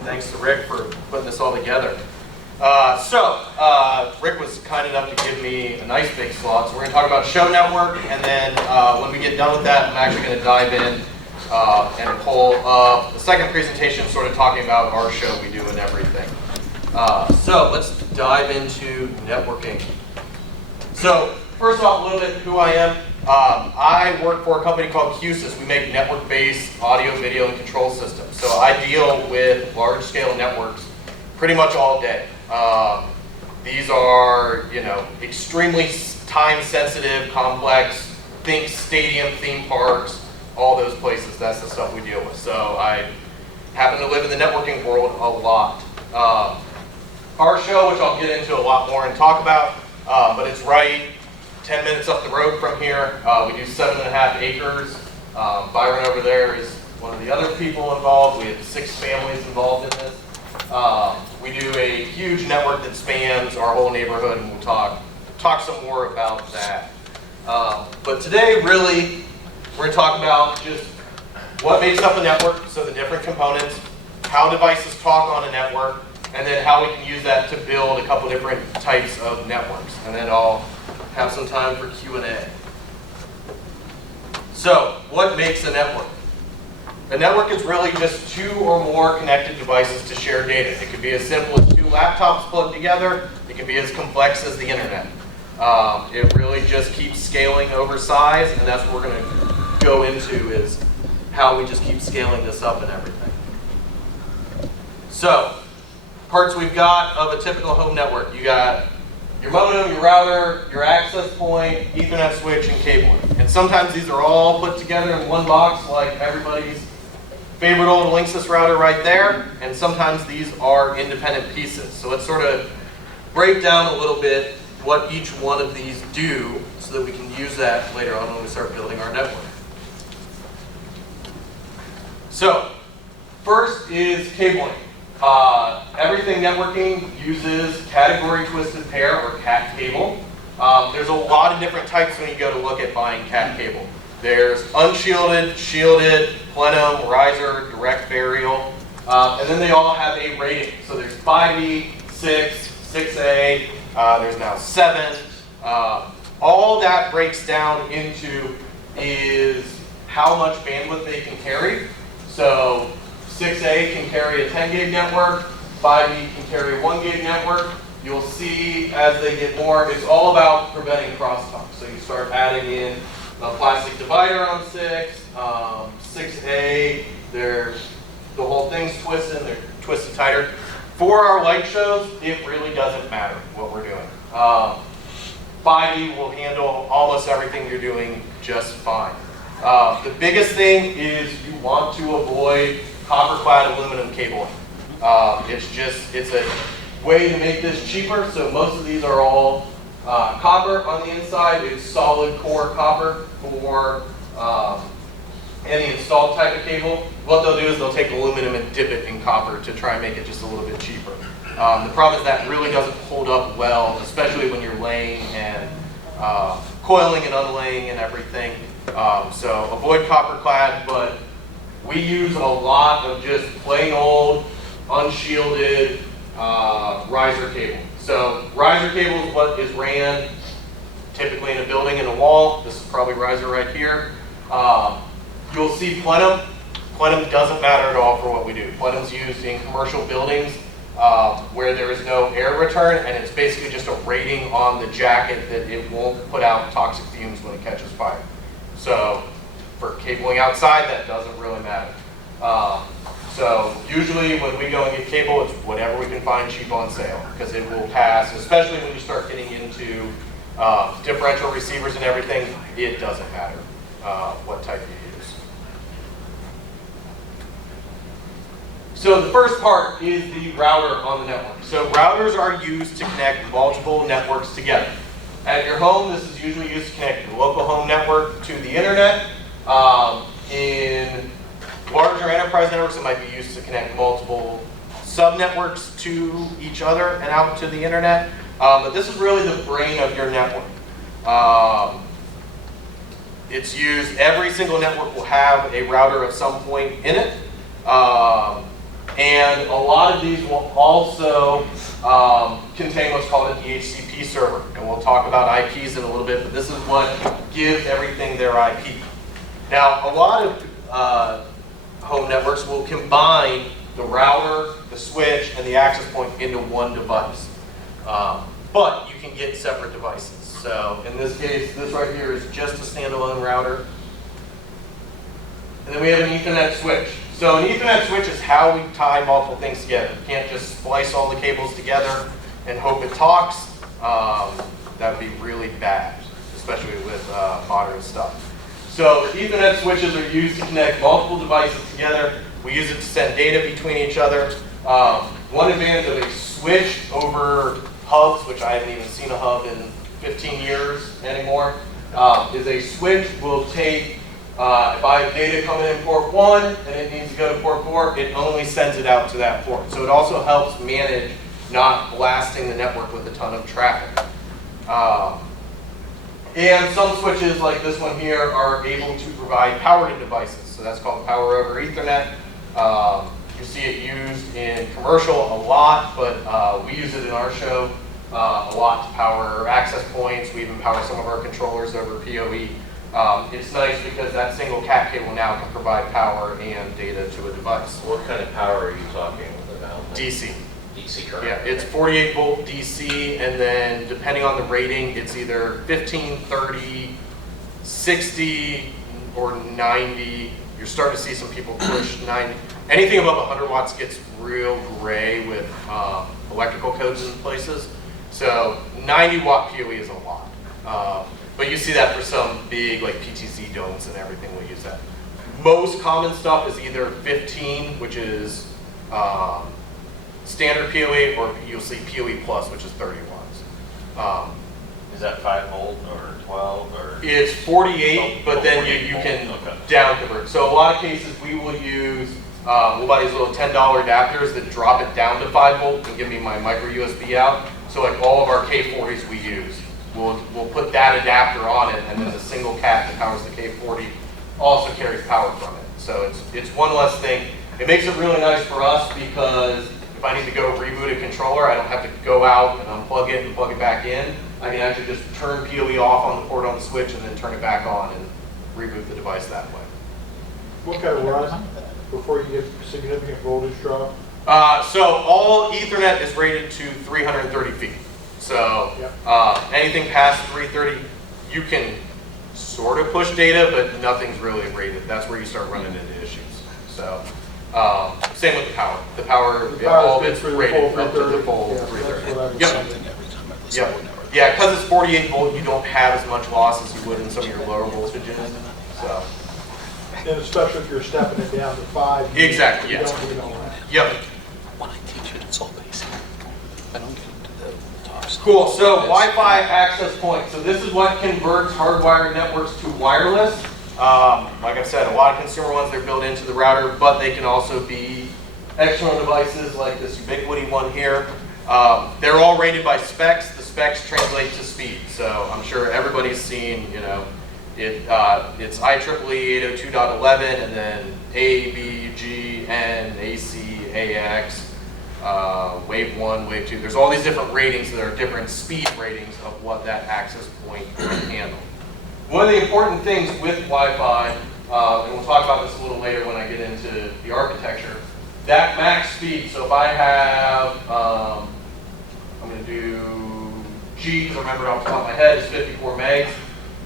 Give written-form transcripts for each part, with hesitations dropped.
thanks to Rick for putting this all together. Rick was kind enough to give me a nice big slot, so we're going to talk about show network, and then when we get done with that, I'm actually going to dive in and pull up the second presentation, sort of talking about our show we do and everything. So let's dive into networking. So first off, a little bit who I am. I work for a company called QSys. We make network-based audio, video, and control systems. So I deal with large-scale networks pretty much all day. These are, extremely time-sensitive, complex. Think stadium, theme parks, all those places. That's the stuff we deal with. So I happen to live in the networking world a lot. Our show, which I'll get into a lot more and talk about, but it's right 10 minutes up the road from here. We do 7.5 acres. Byron over there is one of the other people involved. We have 6 families involved in this. We do a huge network that spans our whole neighborhood, and we'll talk some more about that. But today, really, we're going to talk about just what makes up a network, so the different components, how devices talk on a network, and then how we can use that to build a couple different types of networks. And then I'll have some time for Q&A. So, what makes a network? A network is really just 2 or more connected devices to share data. It could be as simple as 2 laptops plugged together. It can be as complex as the internet. It really just keeps scaling over size, and that's what we're going to go into, is how we just keep scaling this up and everything. So, parts we've got of a typical home network. You got your modem, your router, your access point, Ethernet switch, and cabling. And sometimes these are all put together in one box, like everybody's favorite old Linksys router right there. And sometimes these are independent pieces. So let's sort of break down a little bit what each one of these do, so that we can use that later on when we start building our network. So, first is cabling. Everything networking uses category twisted pair, or CAT cable. There's a lot of different types when you go to look at buying CAT cable. There's unshielded, shielded, plenum, riser, direct burial, and then they all have a rating. So there's 5E, 6, 6A, there's now 7. All that breaks down into is how much bandwidth they can carry. So 6A can carry a 10 gig network, 5E can carry a 1 gig network. You'll see as they get more, it's all about preventing crosstalk. So you start adding in a plastic divider on 6, 6A, the whole thing's twisted, they're twisted tighter. For our light shows, it really doesn't matter what we're doing. 5E will handle almost everything you're doing just fine. The biggest thing is you want to avoid copper-clad aluminum cabling. It's a way to make this cheaper. So most of these are all copper on the inside. It's solid core copper for any installed type of cable. What they'll do is they'll take aluminum and dip it in copper to try and make it just a little bit cheaper. The problem is that really doesn't hold up well, especially when you're laying and coiling and unlaying and everything. So avoid copper clad, but we use a lot of just plain old, unshielded riser cable. So riser cable is what is ran typically in a building in a wall. This is probably riser right here. You'll see plenum. Plenum doesn't matter at all for what we do. Plenum's used in commercial buildings where there is no air return, and it's basically just a rating on the jacket that it won't put out toxic fumes when it catches fire. So for cabling outside, that doesn't really matter. So usually when we go and get cable, it's whatever we can find cheap on sale, because it will pass, especially when you start getting into differential receivers and everything. It doesn't matter what type you use. So the first part is the router on the network. So routers are used to connect multiple networks together. At your home, this is usually used to connect your local home network to the internet. In larger enterprise networks, it might be used to connect multiple sub-networks to each other and out to the internet. But this is really the brain of your network. It's used, every single network will have a router at some point in it. And a lot of these will also contain what's called a DHCP server. And we'll talk about IPs in a little bit, but this is what gives everything their IP. Now, a lot of home networks will combine the router, the switch, and the access point into one device. But you can get separate devices. So in this case, this right here is just a standalone router. And then we have an Ethernet switch. So an Ethernet switch is how we tie multiple things together. You can't just splice all the cables together and hope it talks. That would be really bad, especially with modern stuff. So Ethernet switches are used to connect multiple devices together. We use it to send data between each other. One advantage of a switch over hubs, which I haven't even seen a hub in 15 years anymore, is a switch will take, if I have data coming in port 1 and it needs to go to port 4, it only sends it out to that port. So it also helps manage not blasting the network with a ton of traffic. And some switches like this one here are able to provide power to devices. So that's called power over Ethernet. You see it used in commercial a lot, but we use it in our show a lot to power access points. We even power some of our controllers over PoE. It's nice because that single cat cable now can provide power and data to a device. What kind of power are you talking about? DC. DC current? Yeah, it's 48 volt DC, and then depending on the rating, it's either 15, 30, 60, or 90. You're starting to see some people push 90. Anything above 100 watts gets real gray with electrical codes in places. So 90 watt PoE is a lot. But you see that for some big like PTZ domes and everything will use that. Most common stuff is either 15, which is standard PoE, or you'll see PoE plus, which is 30 watts. Is that 5 volt or 12 or? It's 48, but then you can down convert. So a lot of cases we will use, we'll buy these little $10 adapters that drop it down to 5 volt and give me my micro USB out. So like all of our K40s we use, we'll put that adapter on it, and then the single cat that powers the K40 also carries power from it. So it's one less thing. It makes it really nice for us because if I need to go reboot a controller, I don't have to go out and unplug it and plug it back in. I can actually just turn PoE off on the port on the switch and then turn it back on and reboot the device that way. What kind of run before you get significant voltage drop? So all Ethernet is rated to 330 feet. So anything past 330, you can sort of push data, but nothing's really rated. That's where you start running into issues. So same with the power. The power, all of it's rated up to the full 330. Yep. Yeah, because it's 48 volt, you don't have as much loss as you would in some of your lower voltages. So. And especially if you're stepping it down to 5. Exactly. You Yes. don't need all that. Yep. When I teach it, it's all basic. I don't get into the top stuff. Cool. So Wi-Fi access point. So this is what converts hardwired networks to wireless. Like I said, a lot of consumer ones, they're built into the router, but they can also be external devices like this Ubiquity one here. They're all rated by specs. The specs translate to speed. So I'm sure everybody's seen, you know, it's IEEE 802.11 and then A, B, G, N, AC, AX, Wave 1, Wave 2. There's all these different ratings that are different speed ratings of what that access point can handle. One of the important things with Wi-Fi, and we'll talk about this a little later when I get into the architecture, that max speed. So if I have, I'm going to do G, because I remember off the top of my head, is 54 megs.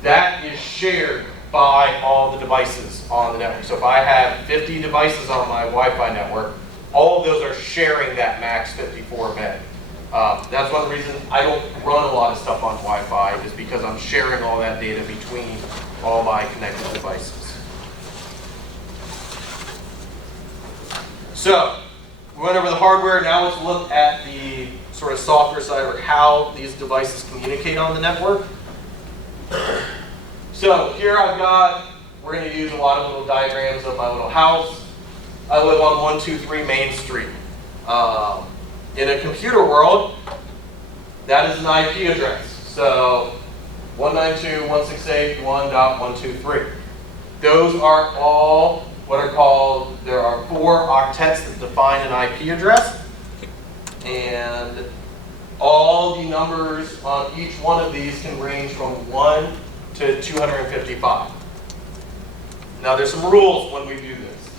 That is shared by all the devices on the network. So if I have 50 devices on my Wi-Fi network, all of those are sharing that max 54 meg. That's one of the reasons I don't run a lot of stuff on Wi-Fi, is because I'm sharing all that data between all my connected devices. So we went over the hardware. Now let's look at the sort of software side, or how these devices communicate on the network. So here we're going to use a lot of little diagrams of my little house. I live on 123 Main Street. In a computer world, that is an IP address. So 192.168.1.123. Those are all what are called, there are 4 octets that define an IP address. And all the numbers on each one of these can range from 1 to 255. Now there's some rules when we do this.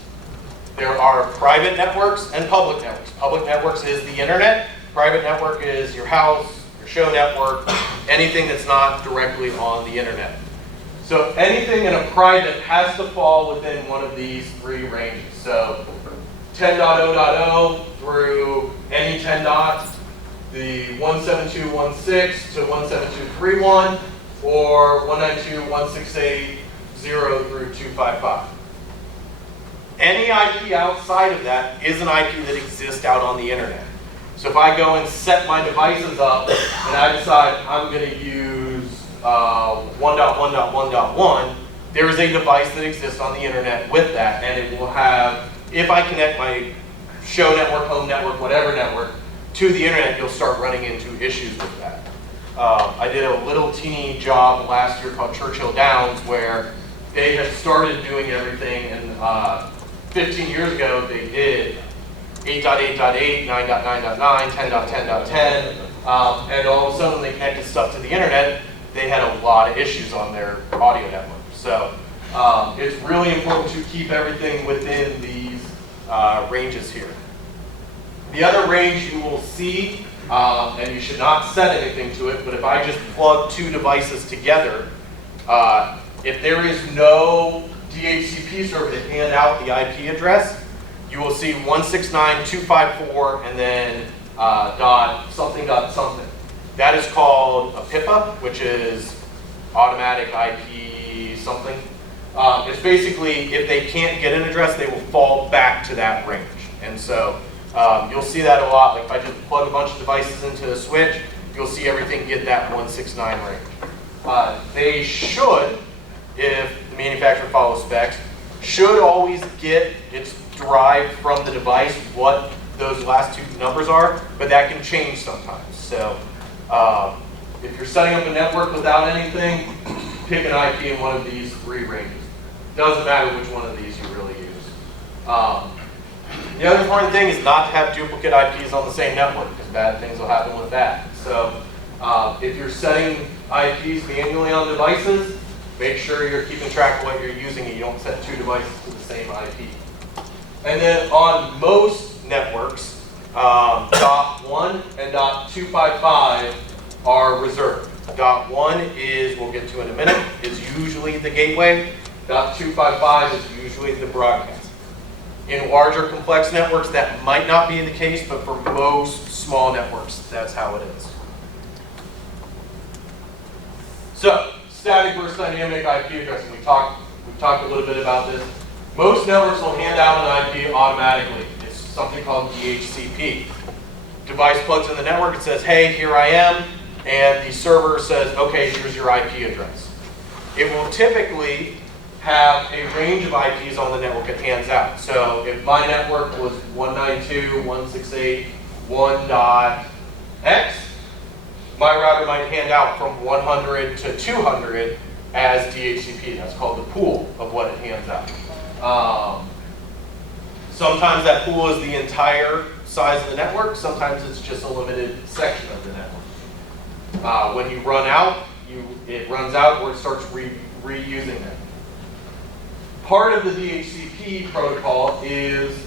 There are private networks and public networks. Public networks is the internet. Private network is your house, your show network, anything that's not directly on the internet. So anything in a private has to fall within one of these 3 ranges. So 10.0.0 through any 10 dots, the 172.1.6 to 172.3.1, or 192.168.0 through 255. Any IP outside of that is an IP that exists out on the internet. So if I go and set my devices up and I decide I'm going to use 1.1.1.1, there is a device that exists on the internet with that, and it will have, if I connect my show network, home network, whatever network, to the internet, you'll start running into issues with that. I did a little teeny job last year called Churchill Downs where they had started doing everything, and 15 years ago they did 8.8.8, 9.9.9, 10.10.10, and all of a sudden when they connected stuff to the internet, they had a lot of issues on their audio network. So it's really important to keep everything within these ranges here. The other range you will see, and you should not set anything to it, but if I just plug 2 devices together, if there is no DHCP server to hand out the IP address, you will see 169.254 and then dot something. That is called a PIPA, which is automatic IP something. It's basically, if they can't get an address, they will fall back to that range. And so you'll see that a lot. Like if I just plug a bunch of devices into a switch, you'll see everything get that 169 range. They should, if the manufacturer follows specs, should always get its derived from the device what those last 2 numbers are, but that can change sometimes. So if you're setting up a network without anything, pick an IP in one of these 3 ranges. Doesn't matter which one of these you really use. The other important thing is not to have duplicate IPs on the same network, because bad things will happen with that. So if you're setting IPs manually on devices, make sure you're keeping track of what you're using and you don't set 2 devices to the same IP. And then on most networks, .1 and .255 are reserved. .1 is, we'll get to in a minute, is usually the gateway. .255 is usually the broadcast. In larger complex networks, that might not be the case, but for most small networks, that's how it is. So, static versus dynamic IP addressing. We've talked a little bit about this. Most networks will hand out an IP automatically. It's something called DHCP. Device plugs in the network, it says, hey, here I am, and the server says, okay, here's your IP address. It will typically have a range of IPs on the network it hands out. So if my network was 192.168.1.x, my router might hand out from 100 to 200 as DHCP. That's called the pool of what it hands out. Sometimes that pool is the entire size of the network. Sometimes it's just a limited section of the network. When you run out, it runs out or it starts reusing it. Part of the DHCP protocol is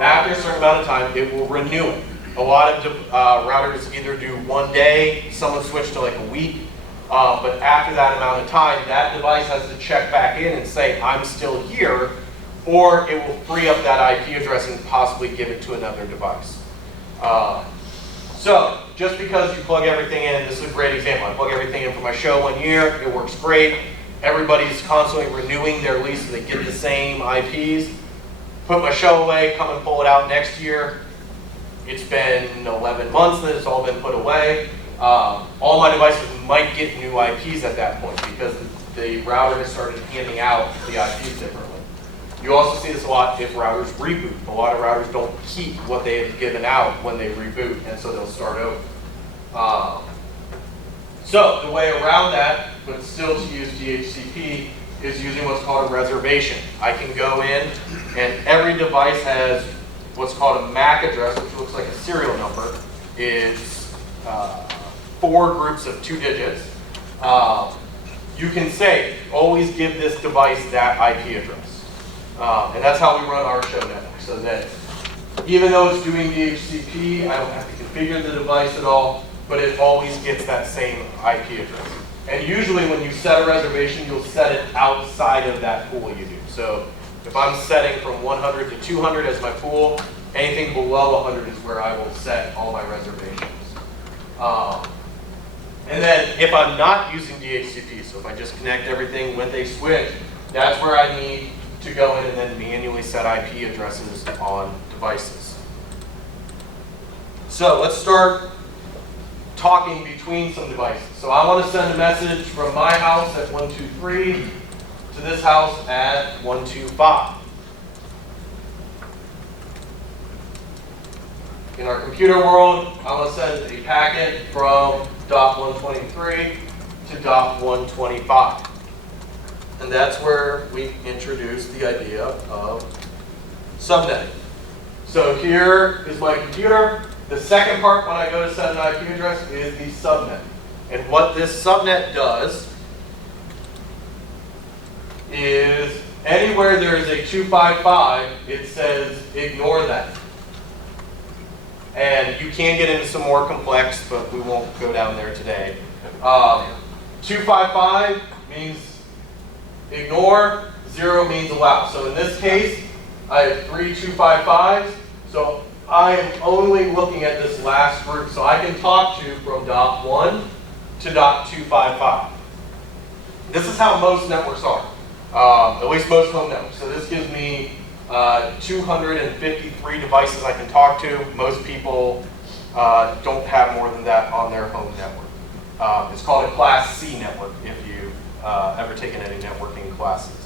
after a certain amount of time, it will renew it. A lot of routers either do 1 day, some will switch to like a week, but after that amount of time, that device has to check back in and say, I'm still here, or it will free up that IP address and possibly give it to another device. So, just because you plug everything in, this is a great example. I plug everything in for my show 1 year, it works great. Everybody's constantly renewing their lease so they get the same IPs. Put my show away, come and pull it out next year. It's been 11 months that it's all been put away. All my devices might get new IPs at that point because the router has started handing out the IPs differently. You also see this a lot if routers reboot. A lot of routers don't keep what they have given out when they reboot, and so they'll start over. So the way around that, but still to use DHCP, is using what's called a reservation. I can go in, and every device has what's called a MAC address, which looks like a serial number. It's 4 groups of 2 digits. You can say, always give this device that IP address. And that's how we run our show network, so that even though it's doing DHCP, I don't have to configure the device at all, but it always gets that same IP address. And usually when you set a reservation, you'll set it outside of that pool you do. So if I'm setting from 100 to 200 as my pool, anything below 100 is where I will set all my reservations. And then if I'm not using DHCP, so if I just connect everything with a switch, that's where I need to go in and then manually set IP addresses on devices. So let's start talking between some devices. So I want to send a message from my house at 123 to this house at 125. In our computer world, I want to send a packet from dot 123 to dot 125. And that's where we introduce the idea of subnetting. So here is my computer. The second part when I go to set an IP address is the subnet. And what this subnet does is anywhere there is a 255, it says ignore that. And you can get into some more complex, but we won't go down there today. 255 means ignore, 0 means allow. So in this case, I have 3 255s. So I am only looking at this last group. So I can talk to from dot 1 to dot 255. This is how most networks are, at least most home networks. So this gives me 253 devices I can talk to. Most people don't have more than that on their home network. It's called a Class C network if you've ever taken any networking classes.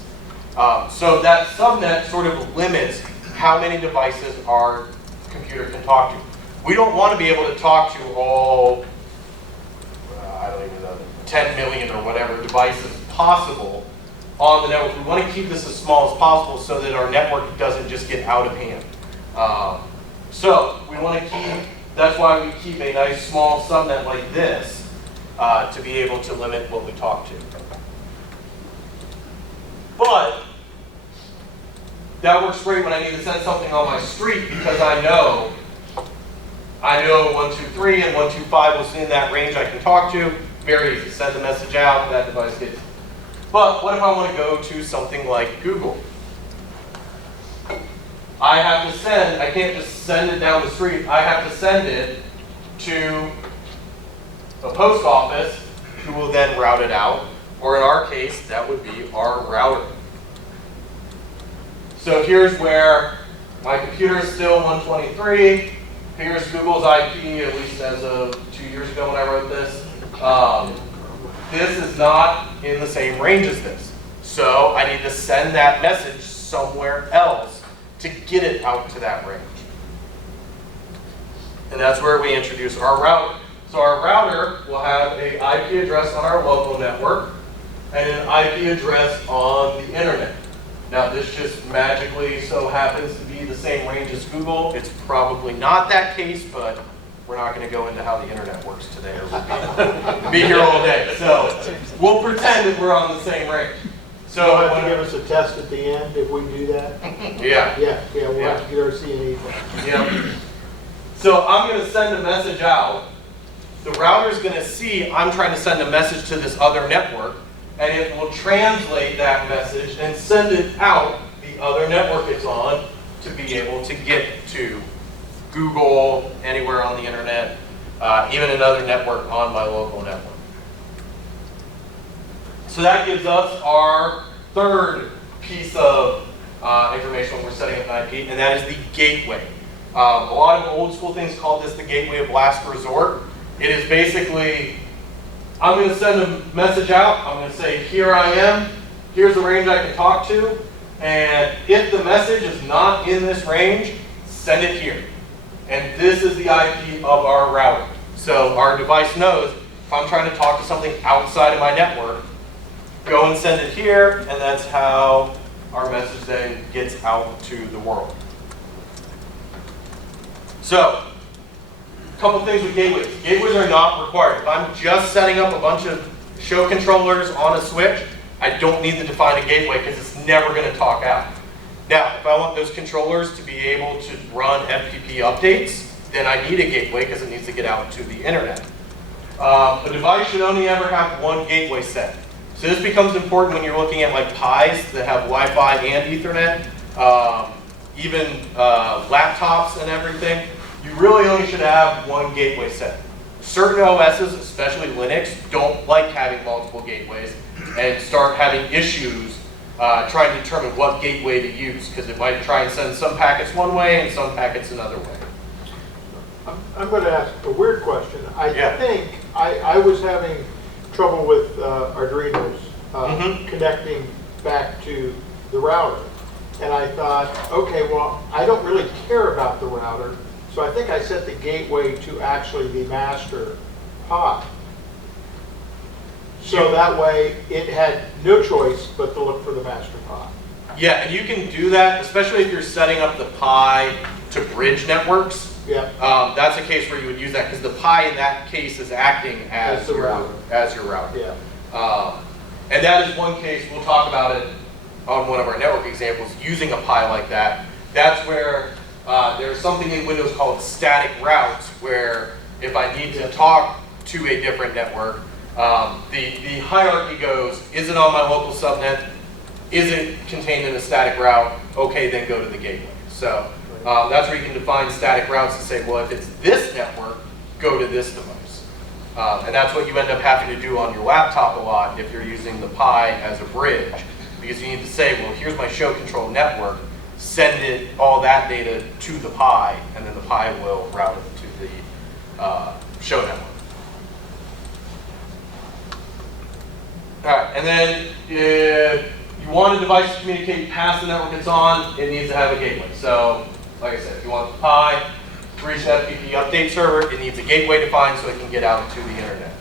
So that subnet sort of limits how many devices our computer can talk to. We don't want to be able to talk to all, I don't even know, 10 million or whatever devices possible on the network. We want to keep this as small as possible so that our network doesn't just get out of hand. So we want to keep, that's why we keep a nice small subnet like this to be able to limit what we talk to. But that works great when I need to send something on my street because I know 123 and 125 was in that range I can talk to. Very easy. Send the message out, that device gets. But what if I want to go to something like Google? I have to send, I can't just send it down the street. I have to send it to a post office who will then route it out. Or in our case, that would be our router. So here's where my computer is still 123. Here's Google's IP, at least as of 2 years ago when I wrote this. This is not in the same range as this. So I need to send that message somewhere else to get it out to that range. And that's where we introduce our router. So our router will have an IP address on our local network and an IP address on the internet. Now this just magically so happens to be the same range as Google. It's probably not that case, but we're not going to go into how the internet works today, or we'll be here all day. So we'll pretend that we're on the same range. So You'll have to give us a test at the end if we do that. Yeah. Yeah, we'll have to get our CNE from. Yeah. So I'm going to send a message out. The router is going to see I'm trying to send a message to this other network, and it will translate that message and send it out the other network it's on to be able to get to Google, anywhere on the internet, even another network on my local network. So that gives us our third piece of information when we're setting up an IP, and that is the gateway. A lot of old school things call this the gateway of last resort. It is basically, I'm going to send a message out. I'm going to say, here I am. Here's the range I can talk to. And if the message is not in this range, send it here. And this is the IP of our router. So our device knows if I'm trying to talk to something outside of my network, go and send it here, and that's how our message then gets out to the world. So, a couple things with gateways. Gateways are not required. If I'm just setting up a bunch of show controllers on a switch, I don't need to define a gateway because it's never going to talk out. Now, if I want those controllers to be able to run FTP updates, then I need a gateway because it needs to get out to the internet. A device should only ever have one gateway set. So this becomes important when you're looking at like Pis that have Wi-Fi and Ethernet, even laptops and everything. You really only should have one gateway set. Certain OSs, especially Linux, don't like having multiple gateways and start having issues trying to determine what gateway to use, because it might try and send some packets one way and some packets another way. I'm going to ask a weird question. I Yeah. think I was having trouble with Arduinos connecting back to the router. And I thought, okay, well, I don't really care about the router, so I think I set the gateway to actually the master Pi. So that way, it had no choice but to look for the master Pi. Yeah, and you can do that, especially if you're setting up the Pi to bridge networks. Yeah. That's a case where you would use that because the Pi in that case is acting as the your router. router. Yeah. And that is one case, we'll talk about it on one of our network examples, using a Pi like that. That's where there's something in Windows called static routes, where if I need to talk to a different network, the hierarchy goes, is it on my local subnet? Is it contained in a static route? Okay, then go to the gateway. So that's where you can define static routes and say, well, if it's this network, go to this device. And that's what you end up having to do on your laptop a lot if you're using the Pi as a bridge. Because you need to say, well, here's my show control network, send it all that data to the Pi, and then the Pi will route it to the show network. All right, and then if you want a device to communicate past the network it's on, it needs to have a gateway. So, like I said, if you want the Pi to reach the FTP update server, it needs a gateway defined so it can get out to the internet.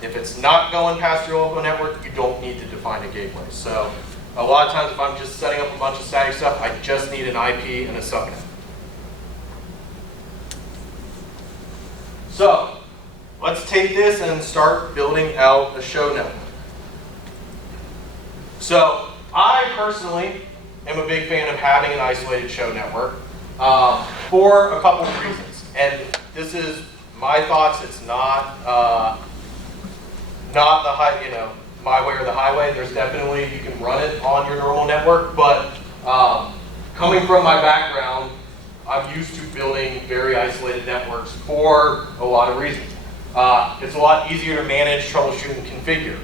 If it's not going past your local network, you don't need to define a gateway. So, a lot of times if I'm just setting up a bunch of static stuff, I just need an IP and a subnet. So, let's take this and start building out a show network. So, I personally am a big fan of having an isolated show network for a couple of reasons. And this is my thoughts. It's not the my way or the highway. There's definitely, you can run it on your normal network, but coming from my background, I'm used to building very isolated networks for a lot of reasons. It's a lot easier to manage, troubleshoot, and configure.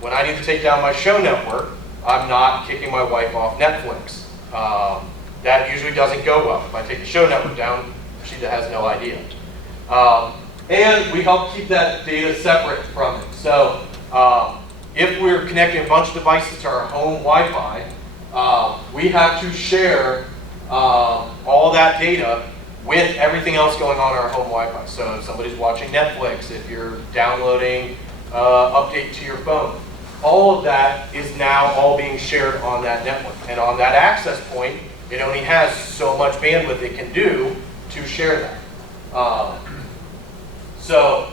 When I need to take down my show network, I'm not kicking my wife off Netflix. That usually doesn't go well. If I take the show network down, she has no idea. And we help keep that data separate from it. So if we're connecting a bunch of devices to our home Wi-Fi, we have to share all that data with everything else going on our home Wi-Fi. So if somebody's watching Netflix, if you're downloading update to your phone, all of that is now all being shared on that network. And on that access point, it only has so much bandwidth it can do to share that. So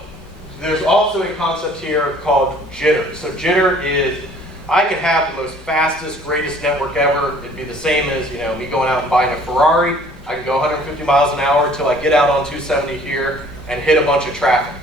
there's also a concept here called jitter. So jitter is, I could have the most fastest, greatest network ever. It'd be the same as me going out and buying a Ferrari. I can go 150 miles an hour until I get out on 270 here and hit a bunch of traffic.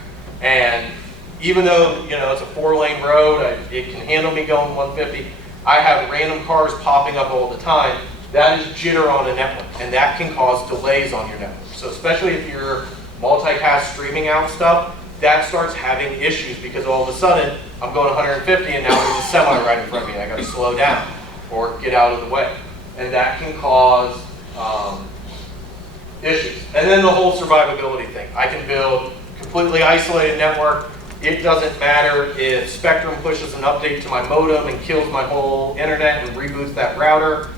And even though it's a 4-lane road, it can handle me going 150. I have random cars popping up all the time. That is jitter on a network, and that can cause delays on your network. So especially if you're multicast streaming out stuff, that starts having issues because all of a sudden I'm going 150 and now there's a semi right in front of me. I got to slow down or get out of the way, and that can cause issues. And then the whole survivability thing. I can build completely isolated network. It doesn't matter if Spectrum pushes an update to my modem and kills my whole internet and reboots that router.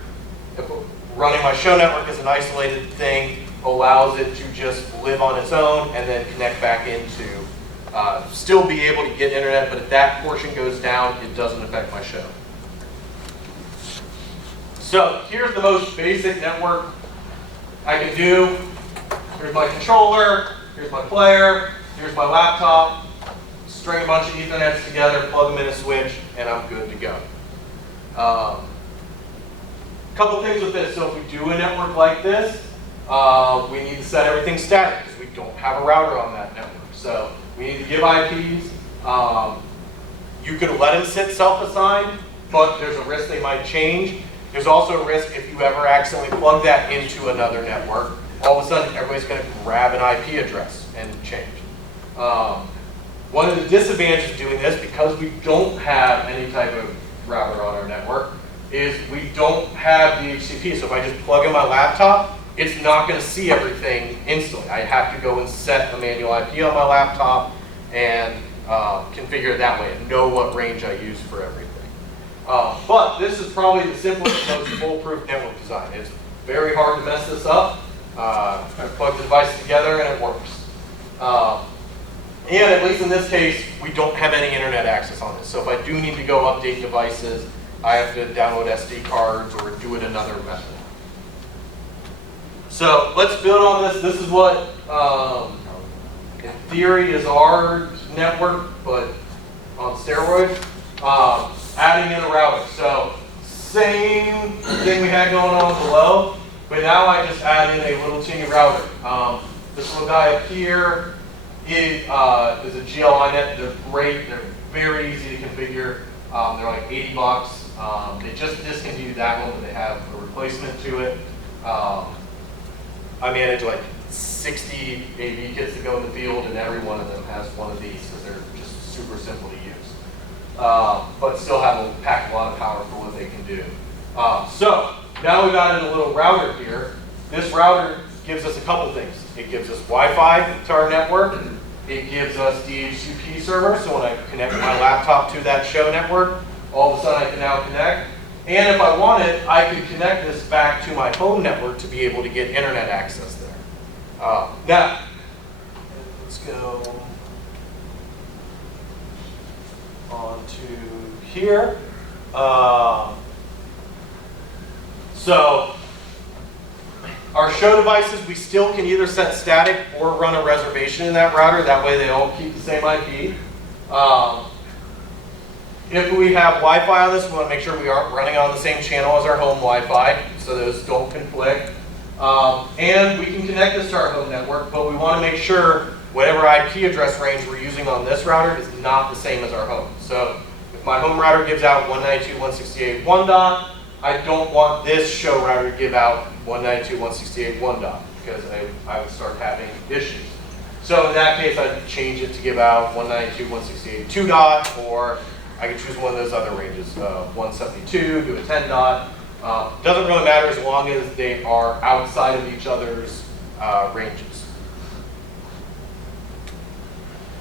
If running my show network as an isolated thing allows it to just live on its own and then connect back into still be able to get internet, but if that portion goes down, it doesn't affect my show. So here's the most basic network I can do. Here's my controller, here's my player, here's my laptop. String a bunch of Ethernets together, plug them in a switch, and I'm good to go. Couple things with this. So if we do a network like this, we need to set everything static because we don't have a router on that network. So we need to give IPs. You could let them sit self-assigned, but there's a risk they might change. There's also a risk if you ever accidentally plug that into another network, all of a sudden everybody's going to grab an IP address and change. One of the disadvantages of doing this, because we don't have any type of router on our network, is we don't have DHCP. So if I just plug in my laptop, it's not going to see everything instantly. I have to go and set a manual IP on my laptop and configure it that way and know what range I use for everything. But this is probably the simplest, most foolproof network design. It's very hard to mess this up. I plug the devices together and it works. And at least in this case, we don't have any internet access on this. So if I do need to go update devices, I have to download SD cards or do it another method. So let's build on this. This is what, in theory, is our network, but on steroids. Adding in a router. So same thing we had going on below, but now I just add in a little teeny router. This little guy up here is a GLI net. They're great. They're very easy to configure. They're like $80. They just discontinued that one, but they have a replacement to it. I manage like 60 AV kits that go in the field, and every one of them has one of these because they're just super simple to use. But still pack a lot of power for what they can do. So now we've added a little router here. This router gives us a couple things. It gives us Wi-Fi to our network. It gives us DHCP server, so when I connect my laptop to that show network, all of a sudden I can now connect. And if I wanted, I could connect this back to my home network to be able to get internet access there. Now, let's go on to here. So our show devices, we still can either set static or run a reservation in that router. That way they all keep the same IP. If we have Wi-Fi on this, we want to make sure we aren't running on the same channel as our home Wi-Fi, so those don't conflict. And we can connect this to our home network, but we want to make sure whatever IP address range we're using on this router is not the same as our home. So if my home router gives out 192.168.1. I don't want this show router to give out 192.168.1. Because I would start having issues. So in that case, I'd change it to give out 192.168.2. Or I could choose one of those other ranges, 172, do a 10. Doesn't really matter as long as they are outside of each other's ranges.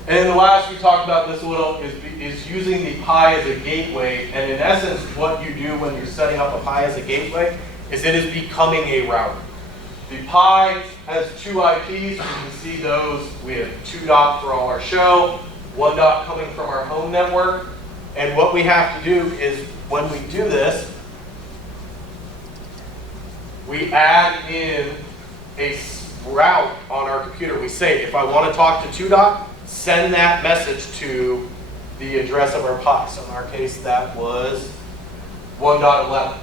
And then the last we talked about this a little is using the Pi as a gateway. And in essence, what you do when you're setting up a Pi as a gateway is it is becoming a router. The Pi has two IPs. You can see those. We have 2 for all our show, 1 coming from our home network. And what we have to do is when we do this, we add in a route on our computer. We say, if I want to talk to 2, send that message to the address of our Pi. So in our case, that was 1.11.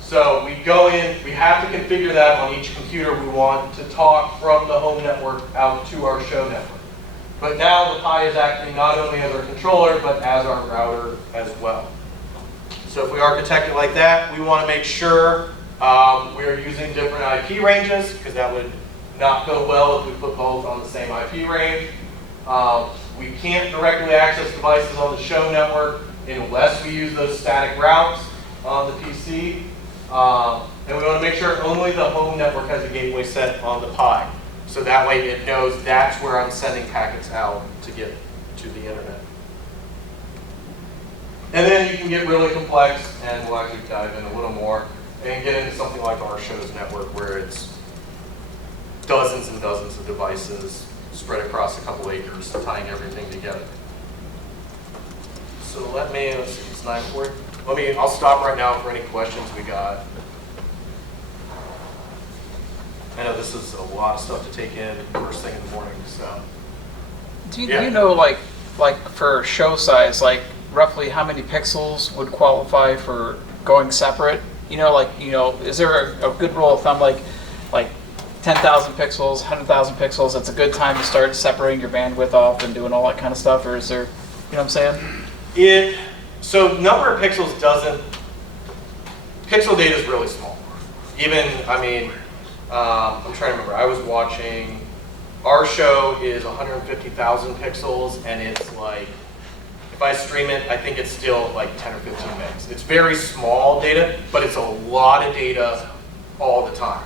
So we go in, we have to configure that on each computer we want to talk from the home network out to our show network. But now the Pi is acting not only as our controller, but as our router as well. So if we architect it like that, we want to make sure we are using different IP ranges, because that would not go well if we put both on the same IP range. We can't directly access devices on the show network unless we use those static routes on the PC. And we want to make sure only the home network has a gateway set on the Pi. So that way it knows that's where I'm sending packets out to get to the internet. And then you can get really complex, and we'll actually dive in a little more, and get into something like our show's network where it's dozens and dozens of devices spread across a couple acres, tying everything together. So let's see, it's 9:40. I'll stop right now for any questions we got. I know this is a lot of stuff to take in first thing in the morning, so. Do you, Yeah. do you know, like for show size, like roughly how many pixels would qualify for going separate? Is there a good rule of thumb, like 10,000 pixels, 100,000 pixels? That's a good time to start separating your bandwidth off and doing all that kind of stuff, or is there, you know what I'm saying? So number of pixels pixel data is really small. Even, I'm trying to remember, I was watching, our show is 150,000 pixels, and it's like, if I stream it, I think it's still like 10 or 15 megs. It's very small data, but it's a lot of data all the time.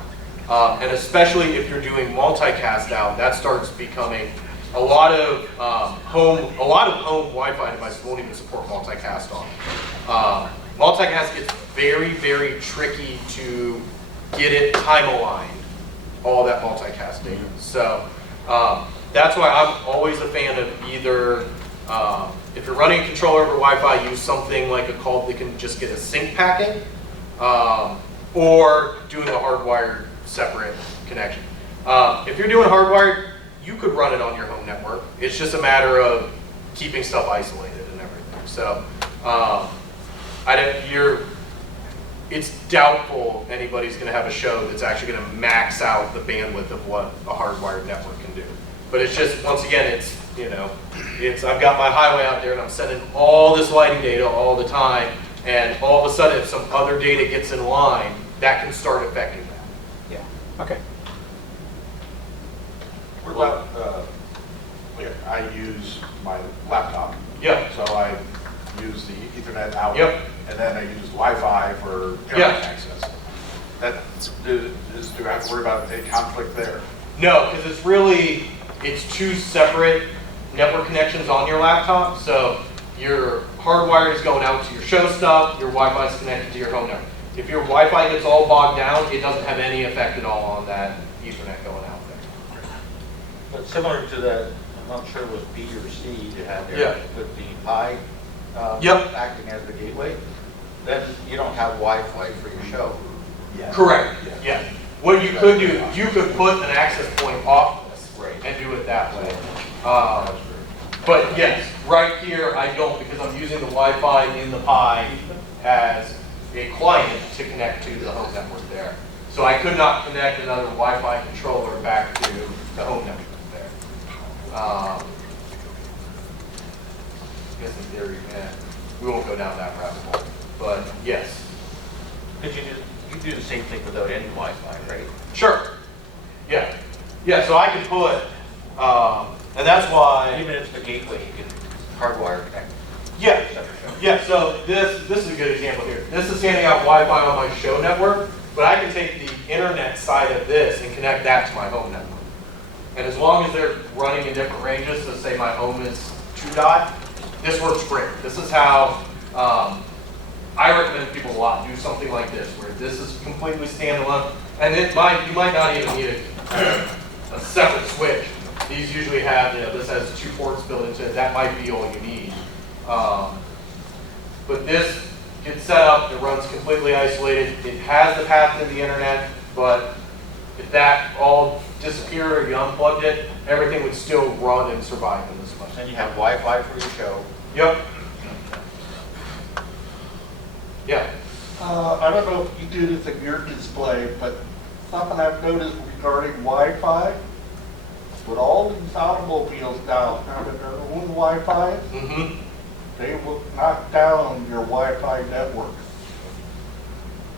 And especially if you're doing multicast out, that starts becoming a lot of home Wi-Fi devices won't even support multicast on. Multicast gets very, very tricky to get it time aligned, all that multicast data. So that's why I'm always a fan of either, if you're running a controller over Wi-Fi, use something like a call that can just get a sync packet, or doing a hardwired separate connection. If you're doing hardwired, you could run it on your home network. It's just a matter of keeping stuff isolated and everything. So it's doubtful anybody's going to have a show that's actually going to max out the bandwidth of what a hardwired network can do. But it's just, once again, I've got my highway out there and I'm sending all this lighting data all the time, and all of a sudden if some other data gets in line, that can start affecting that. Yeah. Okay. What about, I use my laptop. Yep. So I use the Ethernet out. Yep. And then I use Wi-Fi for internet Yeah. access. Do I have to worry about a conflict there? No, because it's two separate network connections on your laptop. So your hardwired is going out to your show stuff, your Wi-Fi is connected to your home network. If your Wi-Fi gets all bogged down, it doesn't have any effect at all on that Ethernet going out there. But similar to that, I'm not sure with B or C you had there, Yeah. with the Pi Yep. acting as the gateway, then you don't have Wi-Fi for your show. Correct. Yeah. What you could do, you could put an access point off this and do it that way. But yes, right here I don't, because I'm using the Wi-Fi in the Pi as a client to connect to the home network there. So I could not connect another Wi-Fi controller back to the home network there. I guess in theory, we won't go down that rabbit hole. But yes. Because you do the same thing without any Wi-Fi, right? Sure. Yeah. Yeah, so I can put, and that's why. Even if it's the gateway, you can hardwire connect. Yeah. Yeah, so this is a good example here. This is handing out Wi-Fi on my show network, but I can take the internet side of this and connect that to my home network. And as long as they're running in different ranges, so say my home is 2 dot, this works great. This is how I recommend people a lot do something like this, where this is completely standalone, and you might not even need a separate switch. These usually have, this has 2 ports built into it. That might be all you need. But this gets set up, it runs completely isolated. It has the path to the internet, but if that all disappeared or you unplugged it, everything would still run and survive in this place. Then you have Wi-Fi for your show. Yep. Yeah. I don't know if you do this in your display, but something I've noticed regarding Wi-Fi, with all these automobiles now having their own Wi-Fi, Mm-hmm. they will knock down your Wi-Fi network.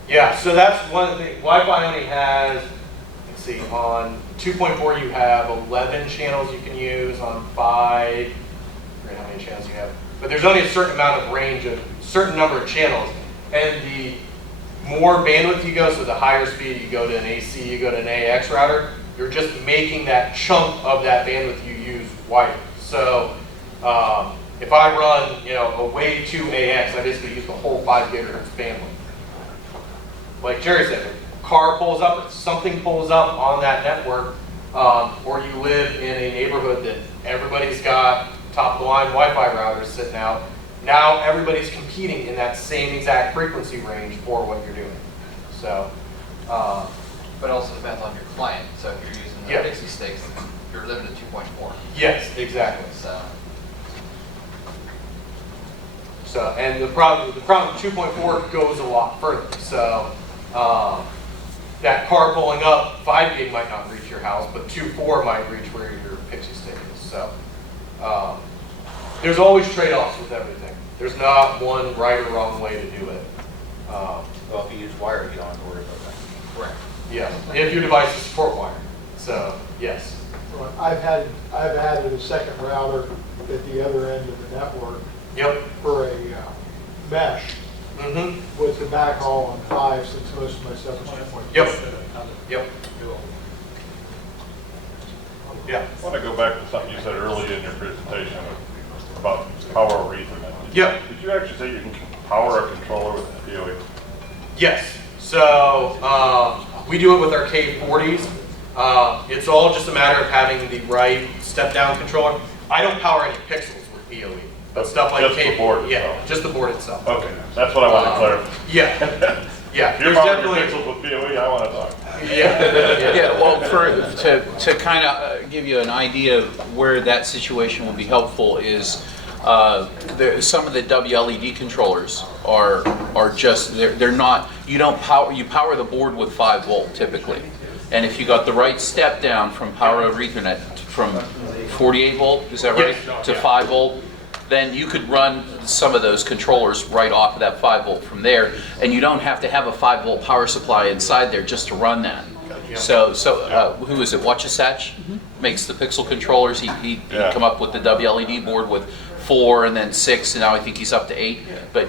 Yeah, so that's one of the things. Wi-Fi only has, let's see, on 2.4 you have 11 channels you can use. On 5, I forget how many channels you have. But there's only a certain amount of range, a certain number of channels. And the more bandwidth you go, so the higher speed you go to an AC, you go to an AX router, you're just making that chunk of that bandwidth you use wider. So if I run, a wave 2 AX, I basically use the whole 5 gigahertz bandwidth. Like Jerry said, if a car pulls up, if something pulls up on that network, or you live in a neighborhood that everybody's got top-of-the-line Wi-Fi routers sitting out, now everybody's competing in that same exact frequency range for what you're doing. So, But it also depends on your client. So if you're using the Yeah. Dixie sticks, you're limited to 2.4. yes, exactly. So And the problem with 2.4 goes a lot further. So that car pulling up, 5 gig might not reach your house, but 2.4 might reach where your Pixie stick is. So there's always trade-offs with everything. There's not one right or wrong way to do it. Well, if you use wire, you don't have to worry about that. correct. Yeah, if your devices support wire. So yes. Well, I've added a second router at the other end of the network Yep. for a mesh Mm-hmm. with the backhaul on 5 since most of my stuff is 2.4. Yep. Yep. Yeah. I want to go back to something you said earlier in your presentation about power over Ethernet. Yep. Did you actually say you can power a controller with a PoE? Yes. So we do it with our K40s. It's all just a matter of having the right step-down controller. I don't power any pixels with PoE, but stuff like Just the K40. board Yeah, itself. just the board itself. Okay, that's what I wanted to clarify. Yeah. Yeah. If you're There's powering your definitely. pixels with PoE, I want to talk. Yeah. Yeah, well, to kind of give you an idea of where that situation will be helpful is some of the WLED controllers are just they're not, you power the board with 5 volt typically, and if you got the right step down from power over Ethernet from 48 volt, is that right, Yes. to 5 volt, then you could run some of those controllers right off of that 5 volt from there, and you don't have to have a 5 volt power supply inside there just to run that. So who is it? Watchasach makes the Pixel controllers. He Yeah. come up with the WLED board with 4 and then 6, and now I think he's up to 8. But